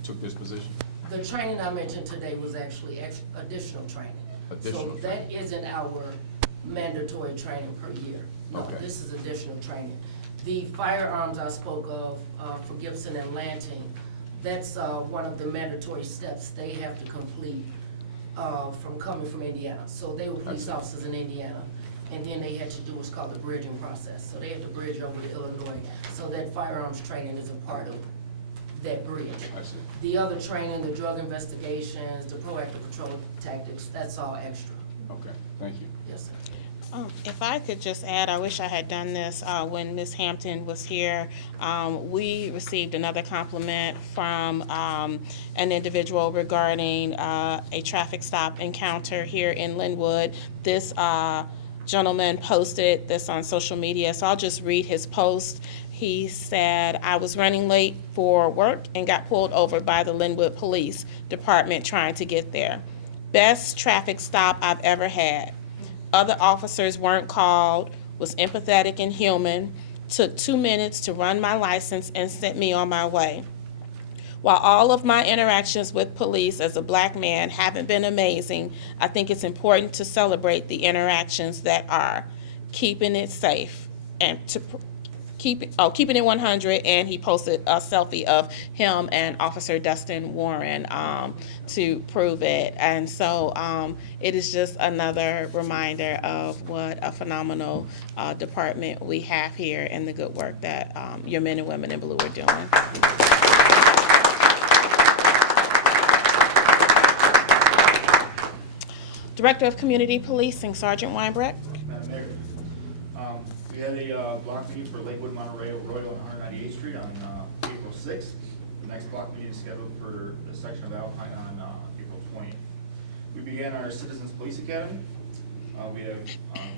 took this position? The training I mentioned today was actually additional training. So that isn't our mandatory training per year. No, Okay. This is additional training. The firearms I spoke of for Gibson and Lanting, that's one of the mandatory steps they have to complete from coming from Indiana. So they were police officers in Indiana, and then they had to do what's called the bridging process. So they had to bridge over to Illinois. So that firearms training is a part of that bridge. I see. The other training, the drug investigations, the proactive patrol tactics, that's all extra. Okay, thank you. Yes, sir. If I could just add, I wish I had done this when Ms. Hampton was here. We received another compliment from an individual regarding a traffic stop encounter here in Lynwood. This gentleman posted this on social media, so I'll just read his post. He said, "I was running late for work and got pulled over by the Lynwood Police Department trying to get there. Best traffic stop I've ever had. Other officers weren't called, was empathetic and human, took 2 minutes to run my license and sent me on my way. While all of my interactions with police as a black man haven't been amazing, I think it's important to celebrate the interactions that are, keeping it safe and to keeping it 100, and he posted a selfie of him and Officer Dustin Warren to prove it. And so it is just another reminder of what a phenomenal department we have here and the good work that your men and women in blue are doing. Director of Community Policing, Sergeant Weinbrecht. Madam Mayor, we had a block meeting for Lakewood, Monterey, Arroyo, and 198th Street on April 6th. The next block meeting is scheduled for the section of Alpine on April 20th. We began our Citizens Police Academy. We have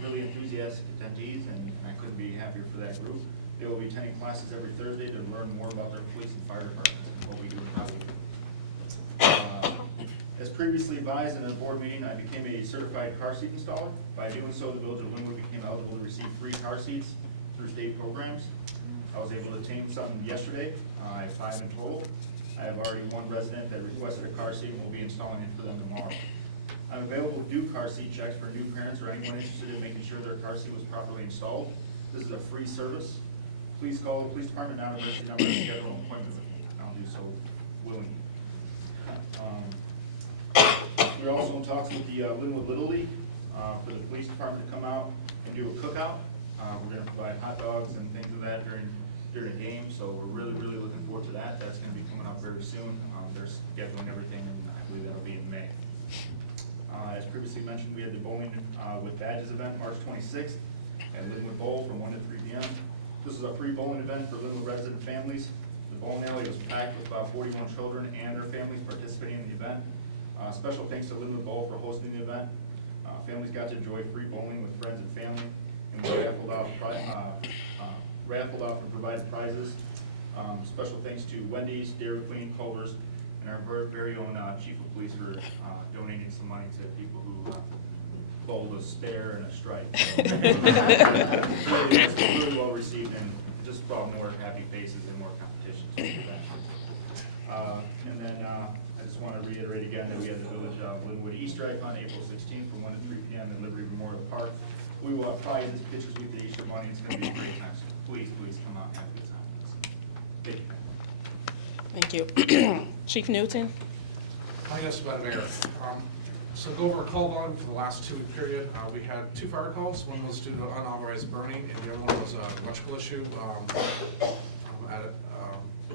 really enthusiastic attendees, and I couldn't be happier for that group. They will be attending classes every Thursday to learn more about their police and fire departments and what we do and how we do. As previously advised in a board meeting, I became a certified car seat installer. By doing so, the Village of Lynwood became eligible to receive free car seats through state programs. I was able to obtain some yesterday. I have 5 in total. I have already one resident that requested a car seat and will be installing it for them tomorrow. I'm available to do car seat checks for new parents or anyone interested in making sure their car seat was properly installed. This is a free service. Please call the police department now to register number and schedule an appointment with me. I'll do so willingly. We're also in talks with the Lynwood Little League for the police department to come out and do a cookout. We're going to provide hot dogs and things of that during during a game, so we're really looking forward to that. That's gonna be coming up very soon. They're scheduling everything, and I believe that'll be in May. As previously mentioned, we had the Bowling with Badges event March 26th at Lynwood Bowl from 1 to 3 p.m. This is a free bowling event for Lynwood resident families. The bowling alley was packed with about 41 children and their families participating in the event. Special thanks to Lynwood Bowl for hosting the event. Families got to enjoy free bowling with friends and family, and we raffled off and provided prizes. Special thanks to Wendy's, Dairy Queen, Culver's, and our very own Chief of Police for donating some money to people who bowled a spare and a strike. Really well received, and just brought more happy faces and more competitions to the event. And then I just want to reiterate again that we have the Village of Lynwood Easter egg on April 16th from 1 to 3 p.m. in Liberty Memorial Park. We will have prizes, pictures with the Easter Bunny. It's going to be a great time. So please come out and have a good time. Thank you. Thank you. Chief Newton? Yes, Madam Mayor. So go over a call volume for the last 2-week period. We had 2 fire calls. One was due to unauthorized burning, and the other one was an electrical issue at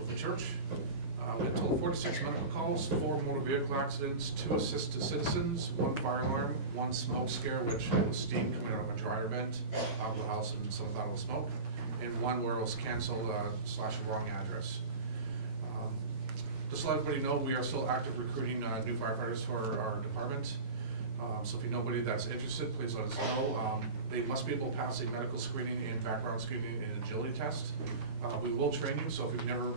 the church. We had total 46 medical calls, 4 motor vehicle accidents, 2 assists to citizens, 1 fire alarm, 1 smoke scare, which was steam coming out of a dryer vent out of the house, and someone thought it was smoke, and 1 where it was canceled / wrong address. Just to let everybody know, we are still active recruiting new firefighters for our department. So if you know anybody that's interested, please let us know. They must be able to pass a medical screening and background screening and agility test. We will train you, so if you've never,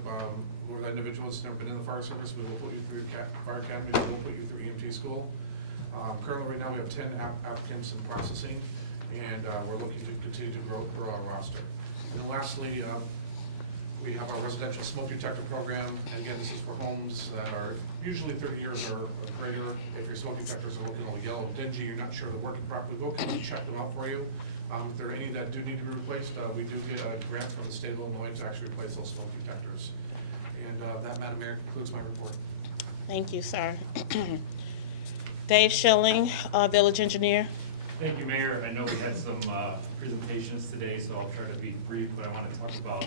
or that individual has never been in the fire service, we will put you through fire academy, we will put you through EMT school. Currently, right now, we have 10 applicants in processing, and we're looking to continue to grow our roster. And then lastly, we have our residential smoke detector program. And again, this is for homes that are usually 30 years or greater. If your smoke detectors are looking a little yellow and dingy, you're not sure they're working properly, we'll come and check them out for you. If there are any that do need to be replaced, we do get a grant from the state of Illinois to actually replace those smoke detectors. And that, Madam Mayor, concludes my report. Thank you, sir. Dave Schilling, Village Engineer. Thank you, Mayor. I know we had some presentations today, so I'll try to be brief, but I want to talk about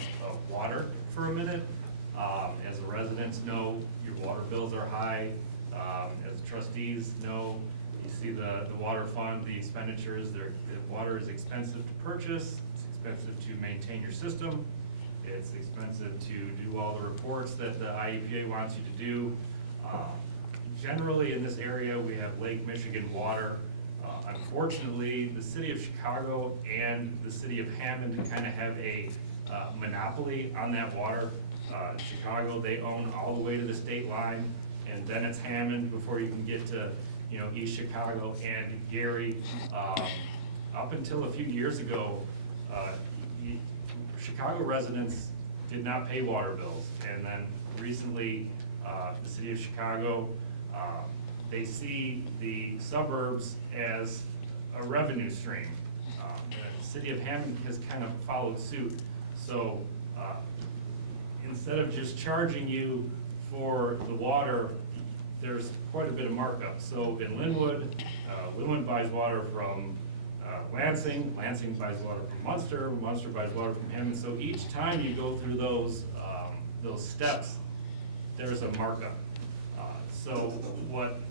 water for a minute. As the residents know, your water bills are high. As trustees know, you see the water fund, the expenditures, the water is expensive to purchase, it's expensive to maintain your system, it's expensive to do all the reports that the IEPA wants you to do. Generally, in this area, we have Lake Michigan water. Unfortunately, the city of Chicago and the city of Hammond kind of have a monopoly on that water. Chicago, they own all the way to the state line, and then it's Hammond before you can get to, East Chicago and Gary. Up until a few years ago, Chicago residents did not pay water bills, and then recently, the city of Chicago, they see the suburbs as a revenue stream. The city of Hammond has kind of followed suit. So instead of just charging you for the water, there's quite a bit of markup. So in Lynwood, Lynwood buys water from Lansing buys water from Munster buys water from Hammond. So each time you go through those steps, there's a markup. So what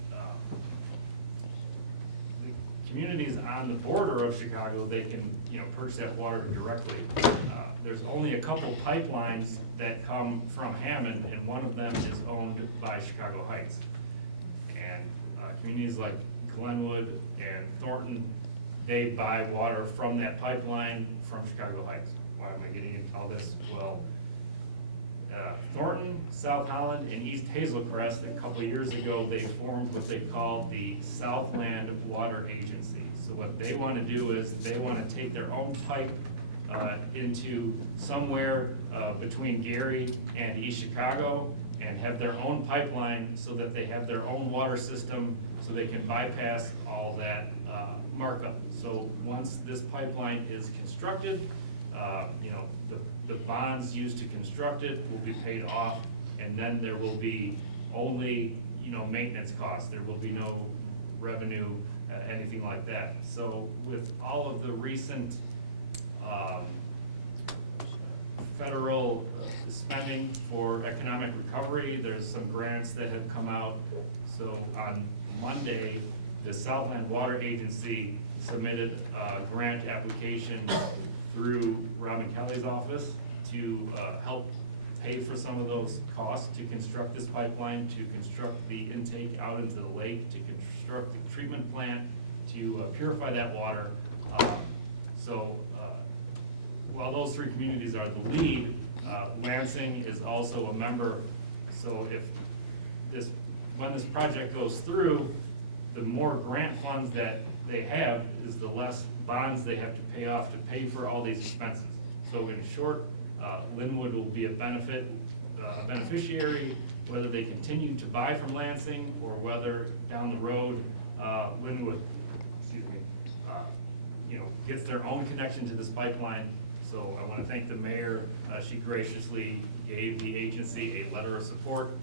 communities on the border of Chicago, they can purchase that water directly. There's only a couple pipelines that come from Hammond, and one of them is owned by Chicago Heights. And communities like Glenwood and Thornton, they buy water from that pipeline from Chicago Heights. Why am I getting into all this? Well, Thornton, South Holland, and East Hazelcrest, a couple of years ago, they formed what they call the Southland Water Agency. So what they want to do is they want to take their own pipe into somewhere between Gary and East Chicago and have their own pipeline so that they have their own water system so they can bypass all that markup. So once this pipeline is constructed, the bonds used to construct it will be paid off, and then there will be only, maintenance costs. There will be no revenue, anything like that. So with all of the recent federal spending for economic recovery. There's some grants that have come out. So on Monday, the Southland Water Agency submitted a grant application through Robin Kelly's office to help pay for some of those costs to construct this pipeline, to construct the intake out into the lake, to construct the treatment plant, to purify that water. So while those three communities are the lead, Lansing is also a member. So when this project goes through, the more grant funds that they have is the less bonds they have to pay off to pay for all these expenses. So in short, Lynwood will be a beneficiary, whether they continue to buy from Lansing or whether down the road, Lynwood, gets their own connection to this pipeline. So I want to thank the mayor. She graciously gave the agency a letter of support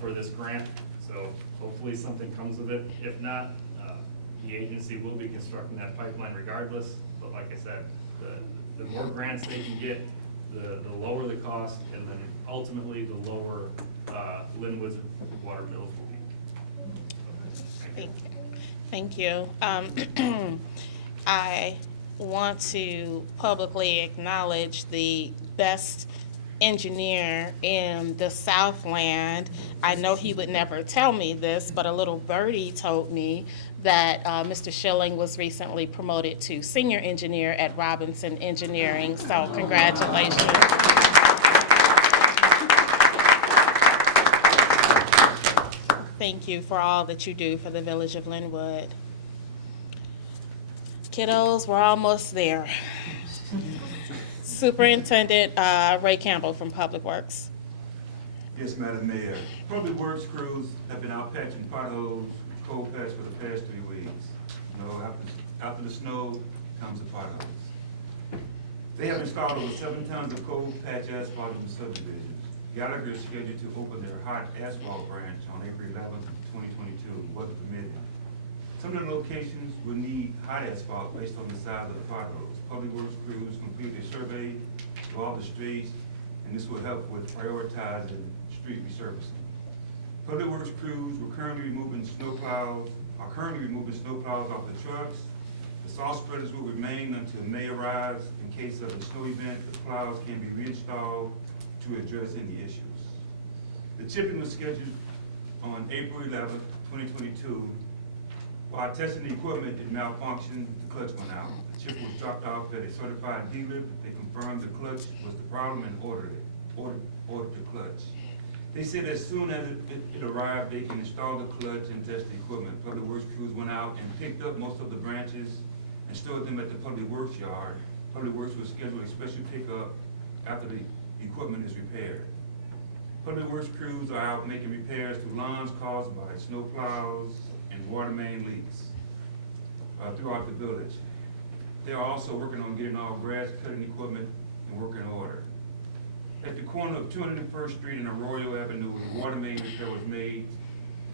for this grant. So hopefully something comes of it. If not, the agency will be constructing that pipeline regardless. But like I said, the more grants they can get, the lower the cost, and then ultimately the lower Lynwood's water bills will be. Thank you. I want to publicly acknowledge the best engineer in the Southland. I know he would never tell me this, but a little birdie told me that Mr. Schilling was recently promoted to senior engineer at Robinson Engineering, so congratulations. Thank you for all that you do for the village of Lynwood. Kiddos, we're almost there. Superintendent Ray Campbell from Public Works. Yes, Madam Mayor. Public Works crews have been out patching potholes, cold patch for the past 3 weeks. After the snow comes the potholes. They have installed over 7 tons of cold patch asphalt in the subdivisions. Gallagher is scheduled to open their hot asphalt branch on April 11th, 2022, weather permitting. Some of the locations will need hot asphalt based on the size of the potholes. Public Works crews complete a survey of all the streets, and this will help with prioritizing street resurfacing. Public Works crews are currently removing snowplows off the trucks. The salt spreaders will remain until May arrives. In case of a snow event, the plows can be reinstalled to address any issues. The chipping was scheduled on April 11th, 2022. While testing the equipment, it malfunctioned, the clutch went out. The chipper was dropped off at a certified dealer. They confirmed the clutch was the problem and ordered the clutch. They said as soon as it arrived, they can install the clutch and test the equipment. Public Works crews went out and picked up most of the branches and stored them at the Public Works yard. Public Works will schedule a special pickup after the equipment is repaired. Public Works crews are out making repairs to lawns caused by snow plows and water main leaks throughout the village. They are also working on getting all grass cutting equipment in working order. At the corner of 201st Street and Arroyo Avenue, a water main repair was made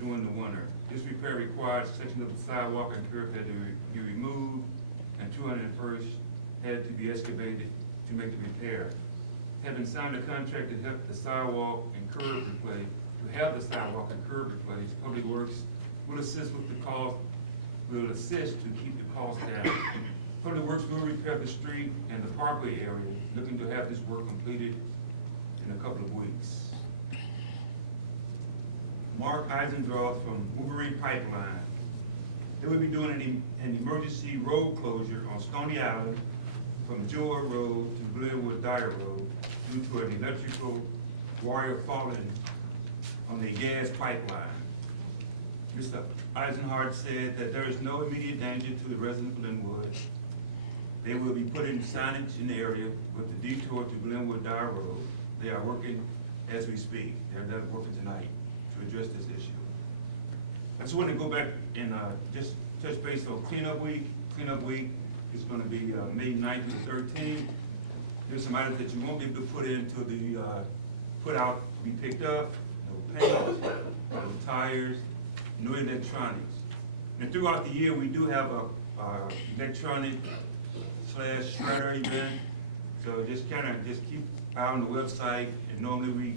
during the winter. This repair required sections of the sidewalk and curb had to be removed, and 201st had to be excavated to make the repair. Having signed a contract to have the sidewalk and curb replaced, Public Works will assist with the cost, will assist to keep the cost down. Public Works will repair the street and the parkway area, looking to have this work completed in a couple of weeks. Mark Eisendrath from Wolverine Pipeline. They will be doing an emergency road closure on Stony Island from Joy Road to Glenwood Dyer Road due to an electrical wire falling on the gas pipeline. Mr. Eisenhart said that there is no immediate danger to the residents of Lynwood. They will be putting signage in the area with the detour to Glenwood Dyer Road. They are working as we speak. They're working tonight to address this issue. I just want to go back and just touch base on cleanup week. Cleanup week is going to be May 9th to 13th. There's some items that you won't be able to put into the, put out, be picked up. No paint, no tires, no electronics. And throughout the year, we do have a electronic /shredder event. So just keep file on the website, and normally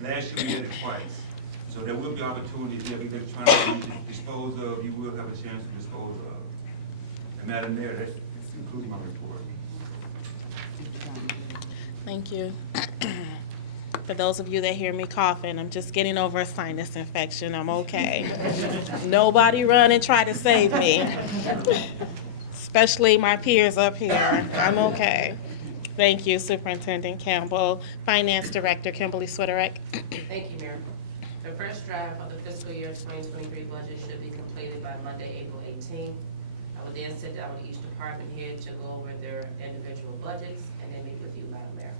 last year we did it twice. So there will be opportunities if they're trying to dispose of, you will have a chance to dispose of. And Madam Mayor, that concludes my report. Thank you. For those of you that hear me coughing, I'm just getting over a sinus infection. I'm okay. Nobody run and try to save me, especially my peers up here. I'm okay. Thank you, Superintendent Campbell. Finance Director Kimberly Switterick. Thank you, Mayor. The first draft of the fiscal year 2023 budget should be completed by Monday, April 18th. I will then sit down with each department head to go over their individual budgets and then meet with you, Madam Mayor.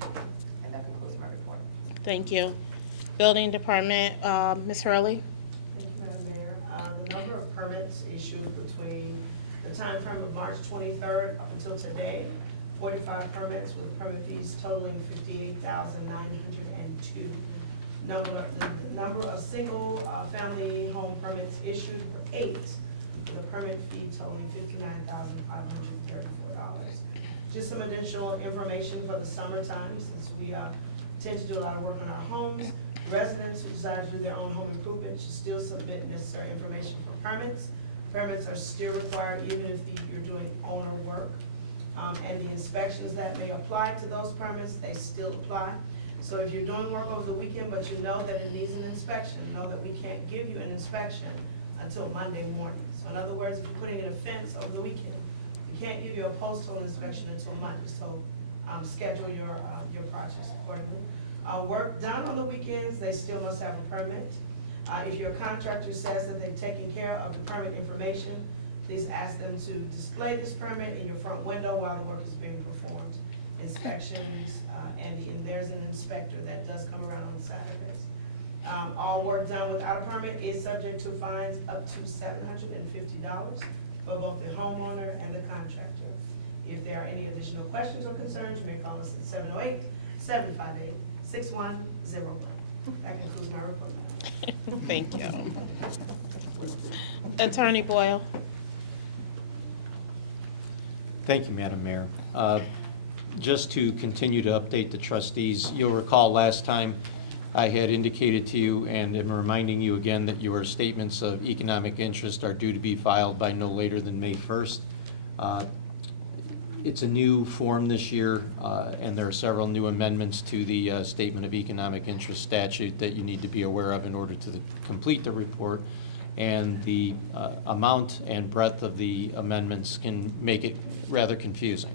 And that concludes my report. Thank you. Building Department, Ms. Hurley. Thank you, Madam Mayor. The number of permits issued between the time frame of March 23rd up until today, 45 permits with permit fees totaling $58,902. The number of single family home permits issued were 8, with a permit fee totaling $59,534. Just some additional information for the summertime, since we tend to do a lot of work on our homes. Residents who desire to do their own home improvement should still submit necessary information for permits. Permits are still required even if you're doing owner work. And the inspections that may apply to those permits, they still apply. So if you're doing work over the weekend, but you know that it needs an inspection, know that we can't give you an inspection until Monday morning. So in other words, if you're putting in a fence over the weekend, we can't give you a post-hole inspection until Monday. So schedule your projects accordingly. Work done on the weekends, they still must have a permit. If your contractor says that they've taken care of the permit information, please ask them to display this permit in your front window while the work is being performed. Inspections, and there's an inspector that does come around on Saturdays. All work done without a permit is subject to fines up to $750 for both the homeowner and the contractor. If there are any additional questions or concerns, you may call us at 708-758-6101. That concludes my report, Madam. Thank you. Attorney Boyle. Thank you, Madam Mayor. Just to continue to update the trustees, you'll recall last time I had indicated to you, and am reminding you again, that your statements of economic interest are due to be filed by no later than May 1st. It's a new form this year, and there are several new amendments to the Statement of Economic Interest statute that you need to be aware of in order to complete the report. And the amount and breadth of the amendments can make it rather confusing.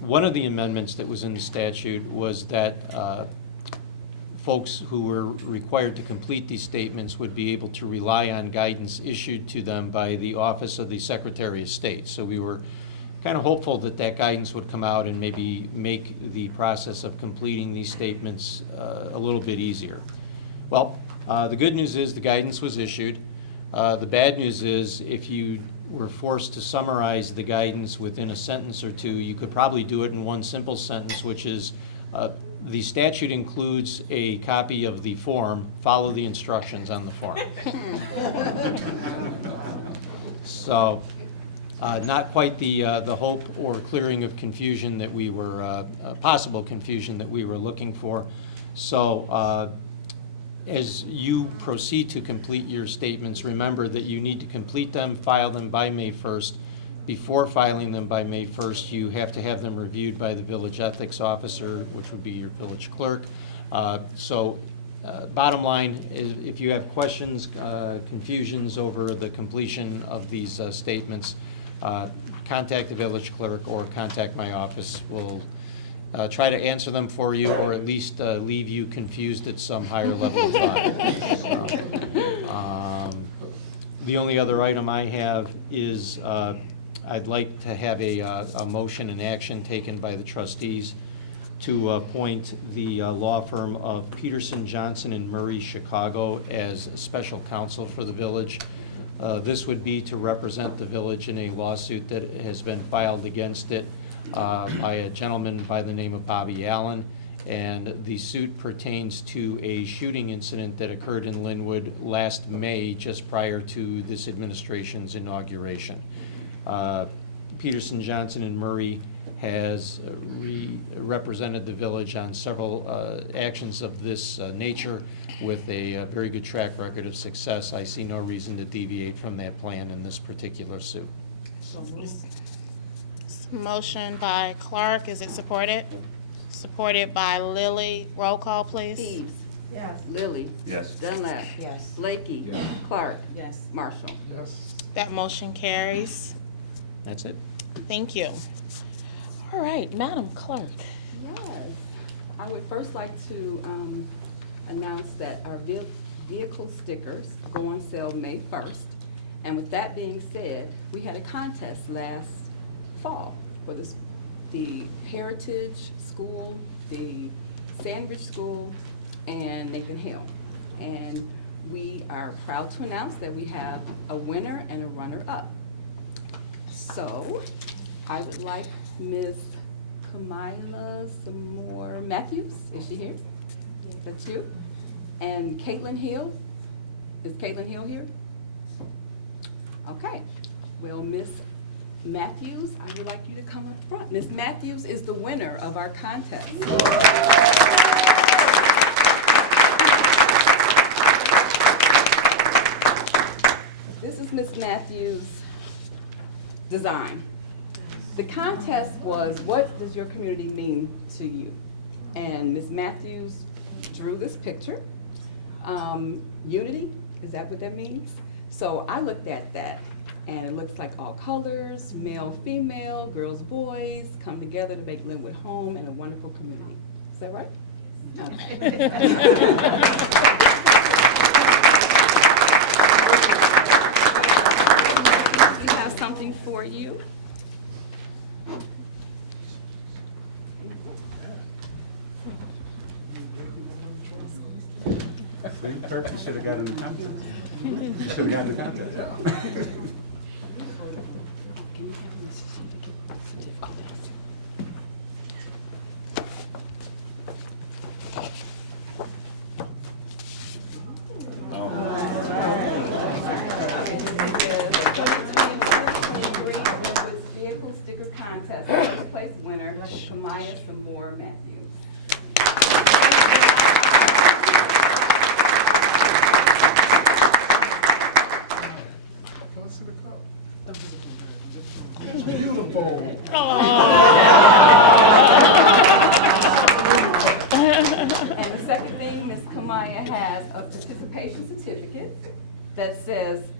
One of the amendments that was in the statute was that folks who were required to complete these statements would be able to rely on guidance issued to them by the Office of the Secretary of State. So we were kind of hopeful that that guidance would come out and maybe make the process of completing these statements a little bit easier. Well, the good news is the guidance was issued. The bad news is if you were forced to summarize the guidance within a sentence or two, you could probably do it in one simple sentence, which is the statute includes a copy of the form, follow the instructions on the form. So not quite the hope or clearing of confusion that we were, possible confusion that we were looking for. So as you proceed to complete your statements, remember that you need to complete them, file them by May 1st. Before filing them by May 1st, you have to have them reviewed by the village ethics officer, which would be your village clerk. Bottom line is, if you have questions, confusions over the completion of these statements, contact the village clerk or contact my office. We'll try to answer them for you, or at least leave you confused at some higher level of thought. The only other item I have is I'd like to have a motion and action taken by the trustees to appoint the law firm of Peterson, Johnson, and Murray, Chicago as special counsel for the village. This would be to represent the village in a lawsuit that has been filed against it by a gentleman by the name of Bobby Allen, and the suit pertains to a shooting incident that occurred in Lynwood last May, just prior to this administration's inauguration. Peterson, Johnson, and Murray has represented the village on several actions of this nature with a very good track record of success. I see no reason to deviate from that plan in this particular suit. Motion by Clark, is it supported? Supported by Lilly. Roll call, please. Eves. Yes. Lilly. Yes. Dunlap. Yes. Blakey. Yes. Clark. Yes. Marshall. Yes. That motion carries. That's it. Thank you. All right, Madam Clerk. Yes. I would first like to announce that our vehicle stickers go on sale May 1st. And with that being said, we had a contest last fall for the Heritage School, the Sandridge School, and Nathan Hill. And we are proud to announce that we have a winner and a runner-up. So I would like Ms. Kamila Samore Matthews, is she here? That's you? And Caitlin Hill, is Caitlin Hill here? Okay, well, Ms. Matthews, I would like you to come up front. Ms. Matthews is the winner of our contest. This is Ms. Matthews' design. The contest was, what does your community mean to you? And Ms. Matthews drew this picture. Unity, is that what that means? So I looked at that, and it looks like all colors, male, female, girls, boys, come together to make Lynwood home and a wonderful community. Is that right? We have something for you. Kirk, you should have gotten the contest. You should have gotten the contest. Vehicle sticker contest, first place winner, Kamaya Samore Matthews. Can I see the cup? It's beautiful. And the second thing, Ms. Kamaya has a participation certificate that says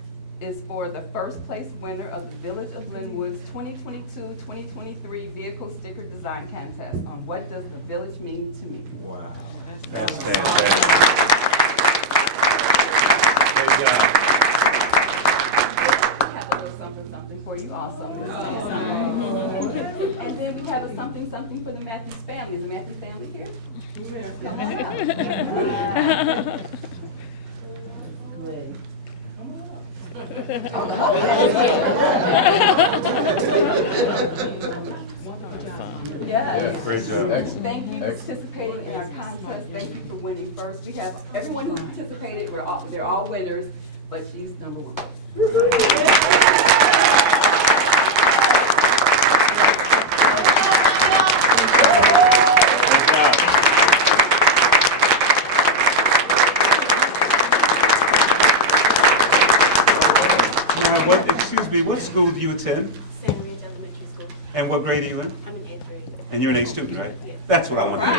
is for the first place winner of the Village of Lynwood's 2022-2023 Vehicle Sticker Design Contest on what does the village mean to me. Wow. That's fantastic. Great job. We have a little something for you also. And then we have a something for the Matthews family. Is the Matthews family here? Come on up. Yes. Great job. Excellent. Thank you for Excellent. participating in our contest. Thank you for winning first. We have everyone who participated, they're all winners, but she's number one. Now, what school do you attend? St. Mary's Elementary School. And what grade are you in? I'm in 8th grade. And you're an A student, right? Yes. That's what I want to hear.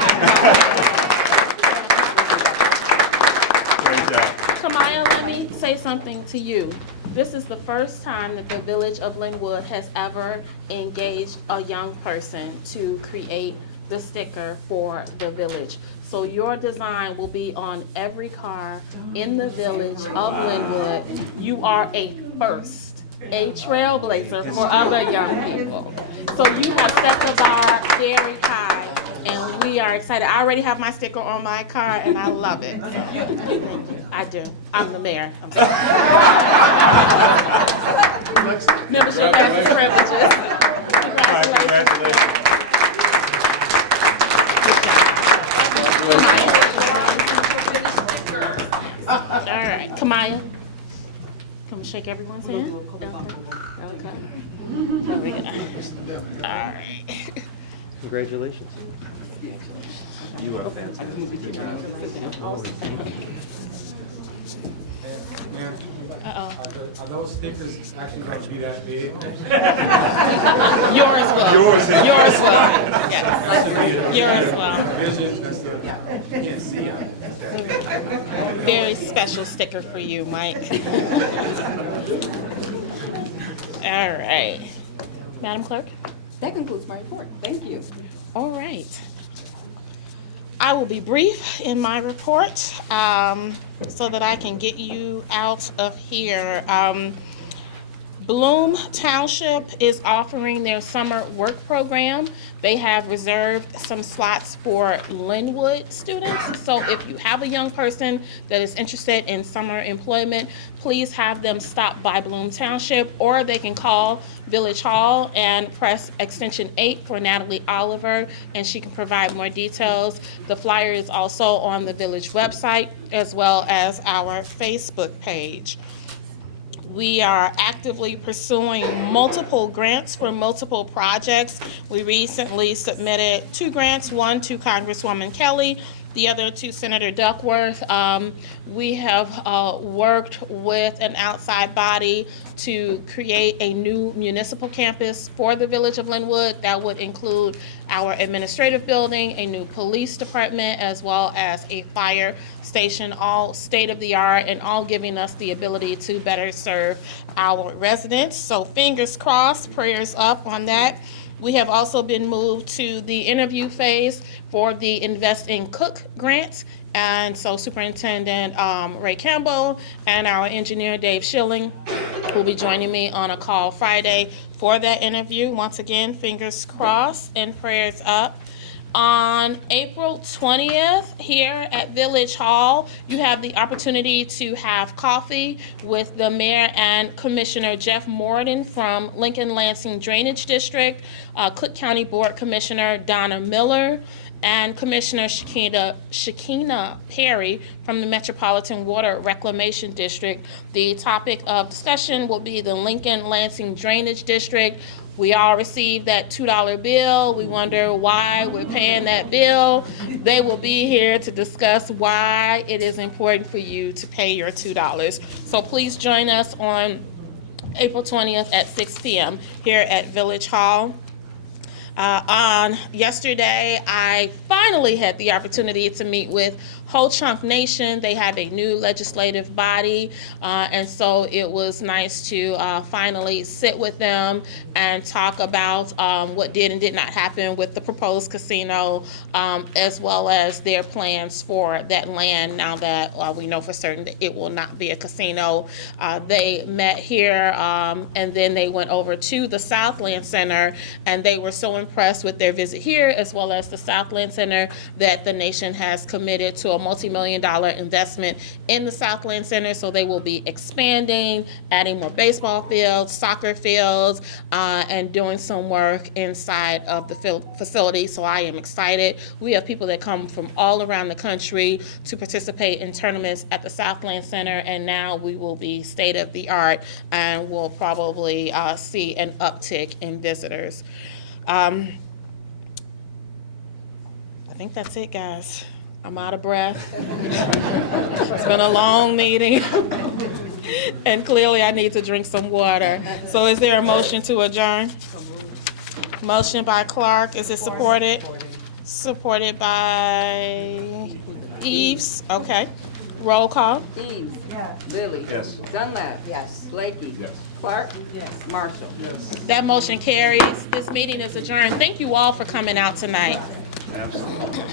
Great job. Kamaya, let me say something to you. This is the first time that the Village of Lynwood has ever engaged a young person to create the sticker for the village. So your design will be on every car in the Village of Lynwood. You are a first, a trailblazer for other young people. So you have set the bar very high, and we are excited. I already have my sticker on my car, and I love it. Thank you. I do. I'm the mayor. I'm sorry. Membership has its privileges. Congratulations. All right, Kamaya. Come shake everyone's We're gonna hand? do a couple bump over. Okay. There we go. All right. Congratulations. You are Uh-oh. Are those stickers actually going to be that big? Yours will. Yours. Yours will. Yes. Yours will. You can't see it. Very special sticker for you, Mike. All right. Madam Clerk? That concludes my report. Thank you. All right. I will be brief in my report so that I can get you out of here. Bloom Township is offering their summer work program. They have reserved some slots for Lynwood students. So if you have a young person that is interested in summer employment, please have them stop by Bloom Township, or they can call Village Hall and press extension 8 for Natalie Oliver, and she can provide more details. The flyer is also on the village website as well as our Facebook page. We are actively pursuing multiple grants for multiple projects. We recently submitted 2 grants, one to Congresswoman Kelly, the other to Senator Duckworth. We have worked with an outside body to create a new municipal campus for the village of Lynwood. That would include our administrative building, a new police department, as well as a fire station, all state-of-the-art and all giving us the ability to better serve our residents. So fingers crossed, prayers up on that. We have also been moved to the interview phase for the Invest in Cook grant. And so Superintendent Ray Campbell and our engineer Dave Schilling will be joining me on a call Friday for that interview. Once again, fingers crossed and prayers up. On April 20th, here at Village Hall, you have the opportunity to have coffee with the Mayor and Commissioner Jeff Morden from Lincoln Lansing Drainage District, Cook County Board Commissioner Donna Miller, and Commissioner Shakina Perry from the Metropolitan Water Reclamation District. The topic of discussion will be the Lincoln Lansing Drainage District. We all received that $2 bill. We wonder why we're paying that bill. They will be here to discuss why it is important for you to pay your $2. So please join us on April 20th at 6 p.m. here at Village Hall. On yesterday, I finally had the opportunity to meet with Whole Chunk Nation. They have a new legislative body, and so it was nice to finally sit with them and talk about what did and did not happen with the proposed casino, as well as their plans for that land now that we know for certain that it will not be a casino. They met here, and then they went over to the Southland Center, and they were so impressed with their visit here as well as the Southland Center that the nation has committed to a multi-million-dollar investment in the Southland Center. So they will be expanding, adding more baseball fields, soccer fields, and doing some work inside of the facility. So I am excited. We have people that come from all around the country to participate in tournaments at the Southland Center, and now we will be state-of-the-art, and we'll probably see an uptick in visitors. I think that's it, guys. I'm out of breath. It's been a long meeting, and clearly I need to drink some water. So is there a motion to adjourn? Motion by Clark. Is it supported? Supported by Eves. Okay. Roll call. Eves. Yes. Lilly. Yes. Dunlap. Yes. Blakey. Yes. Clark. Yes. Marshall. That motion carries. This meeting is adjourned. Thank you all for coming out tonight. Absolutely.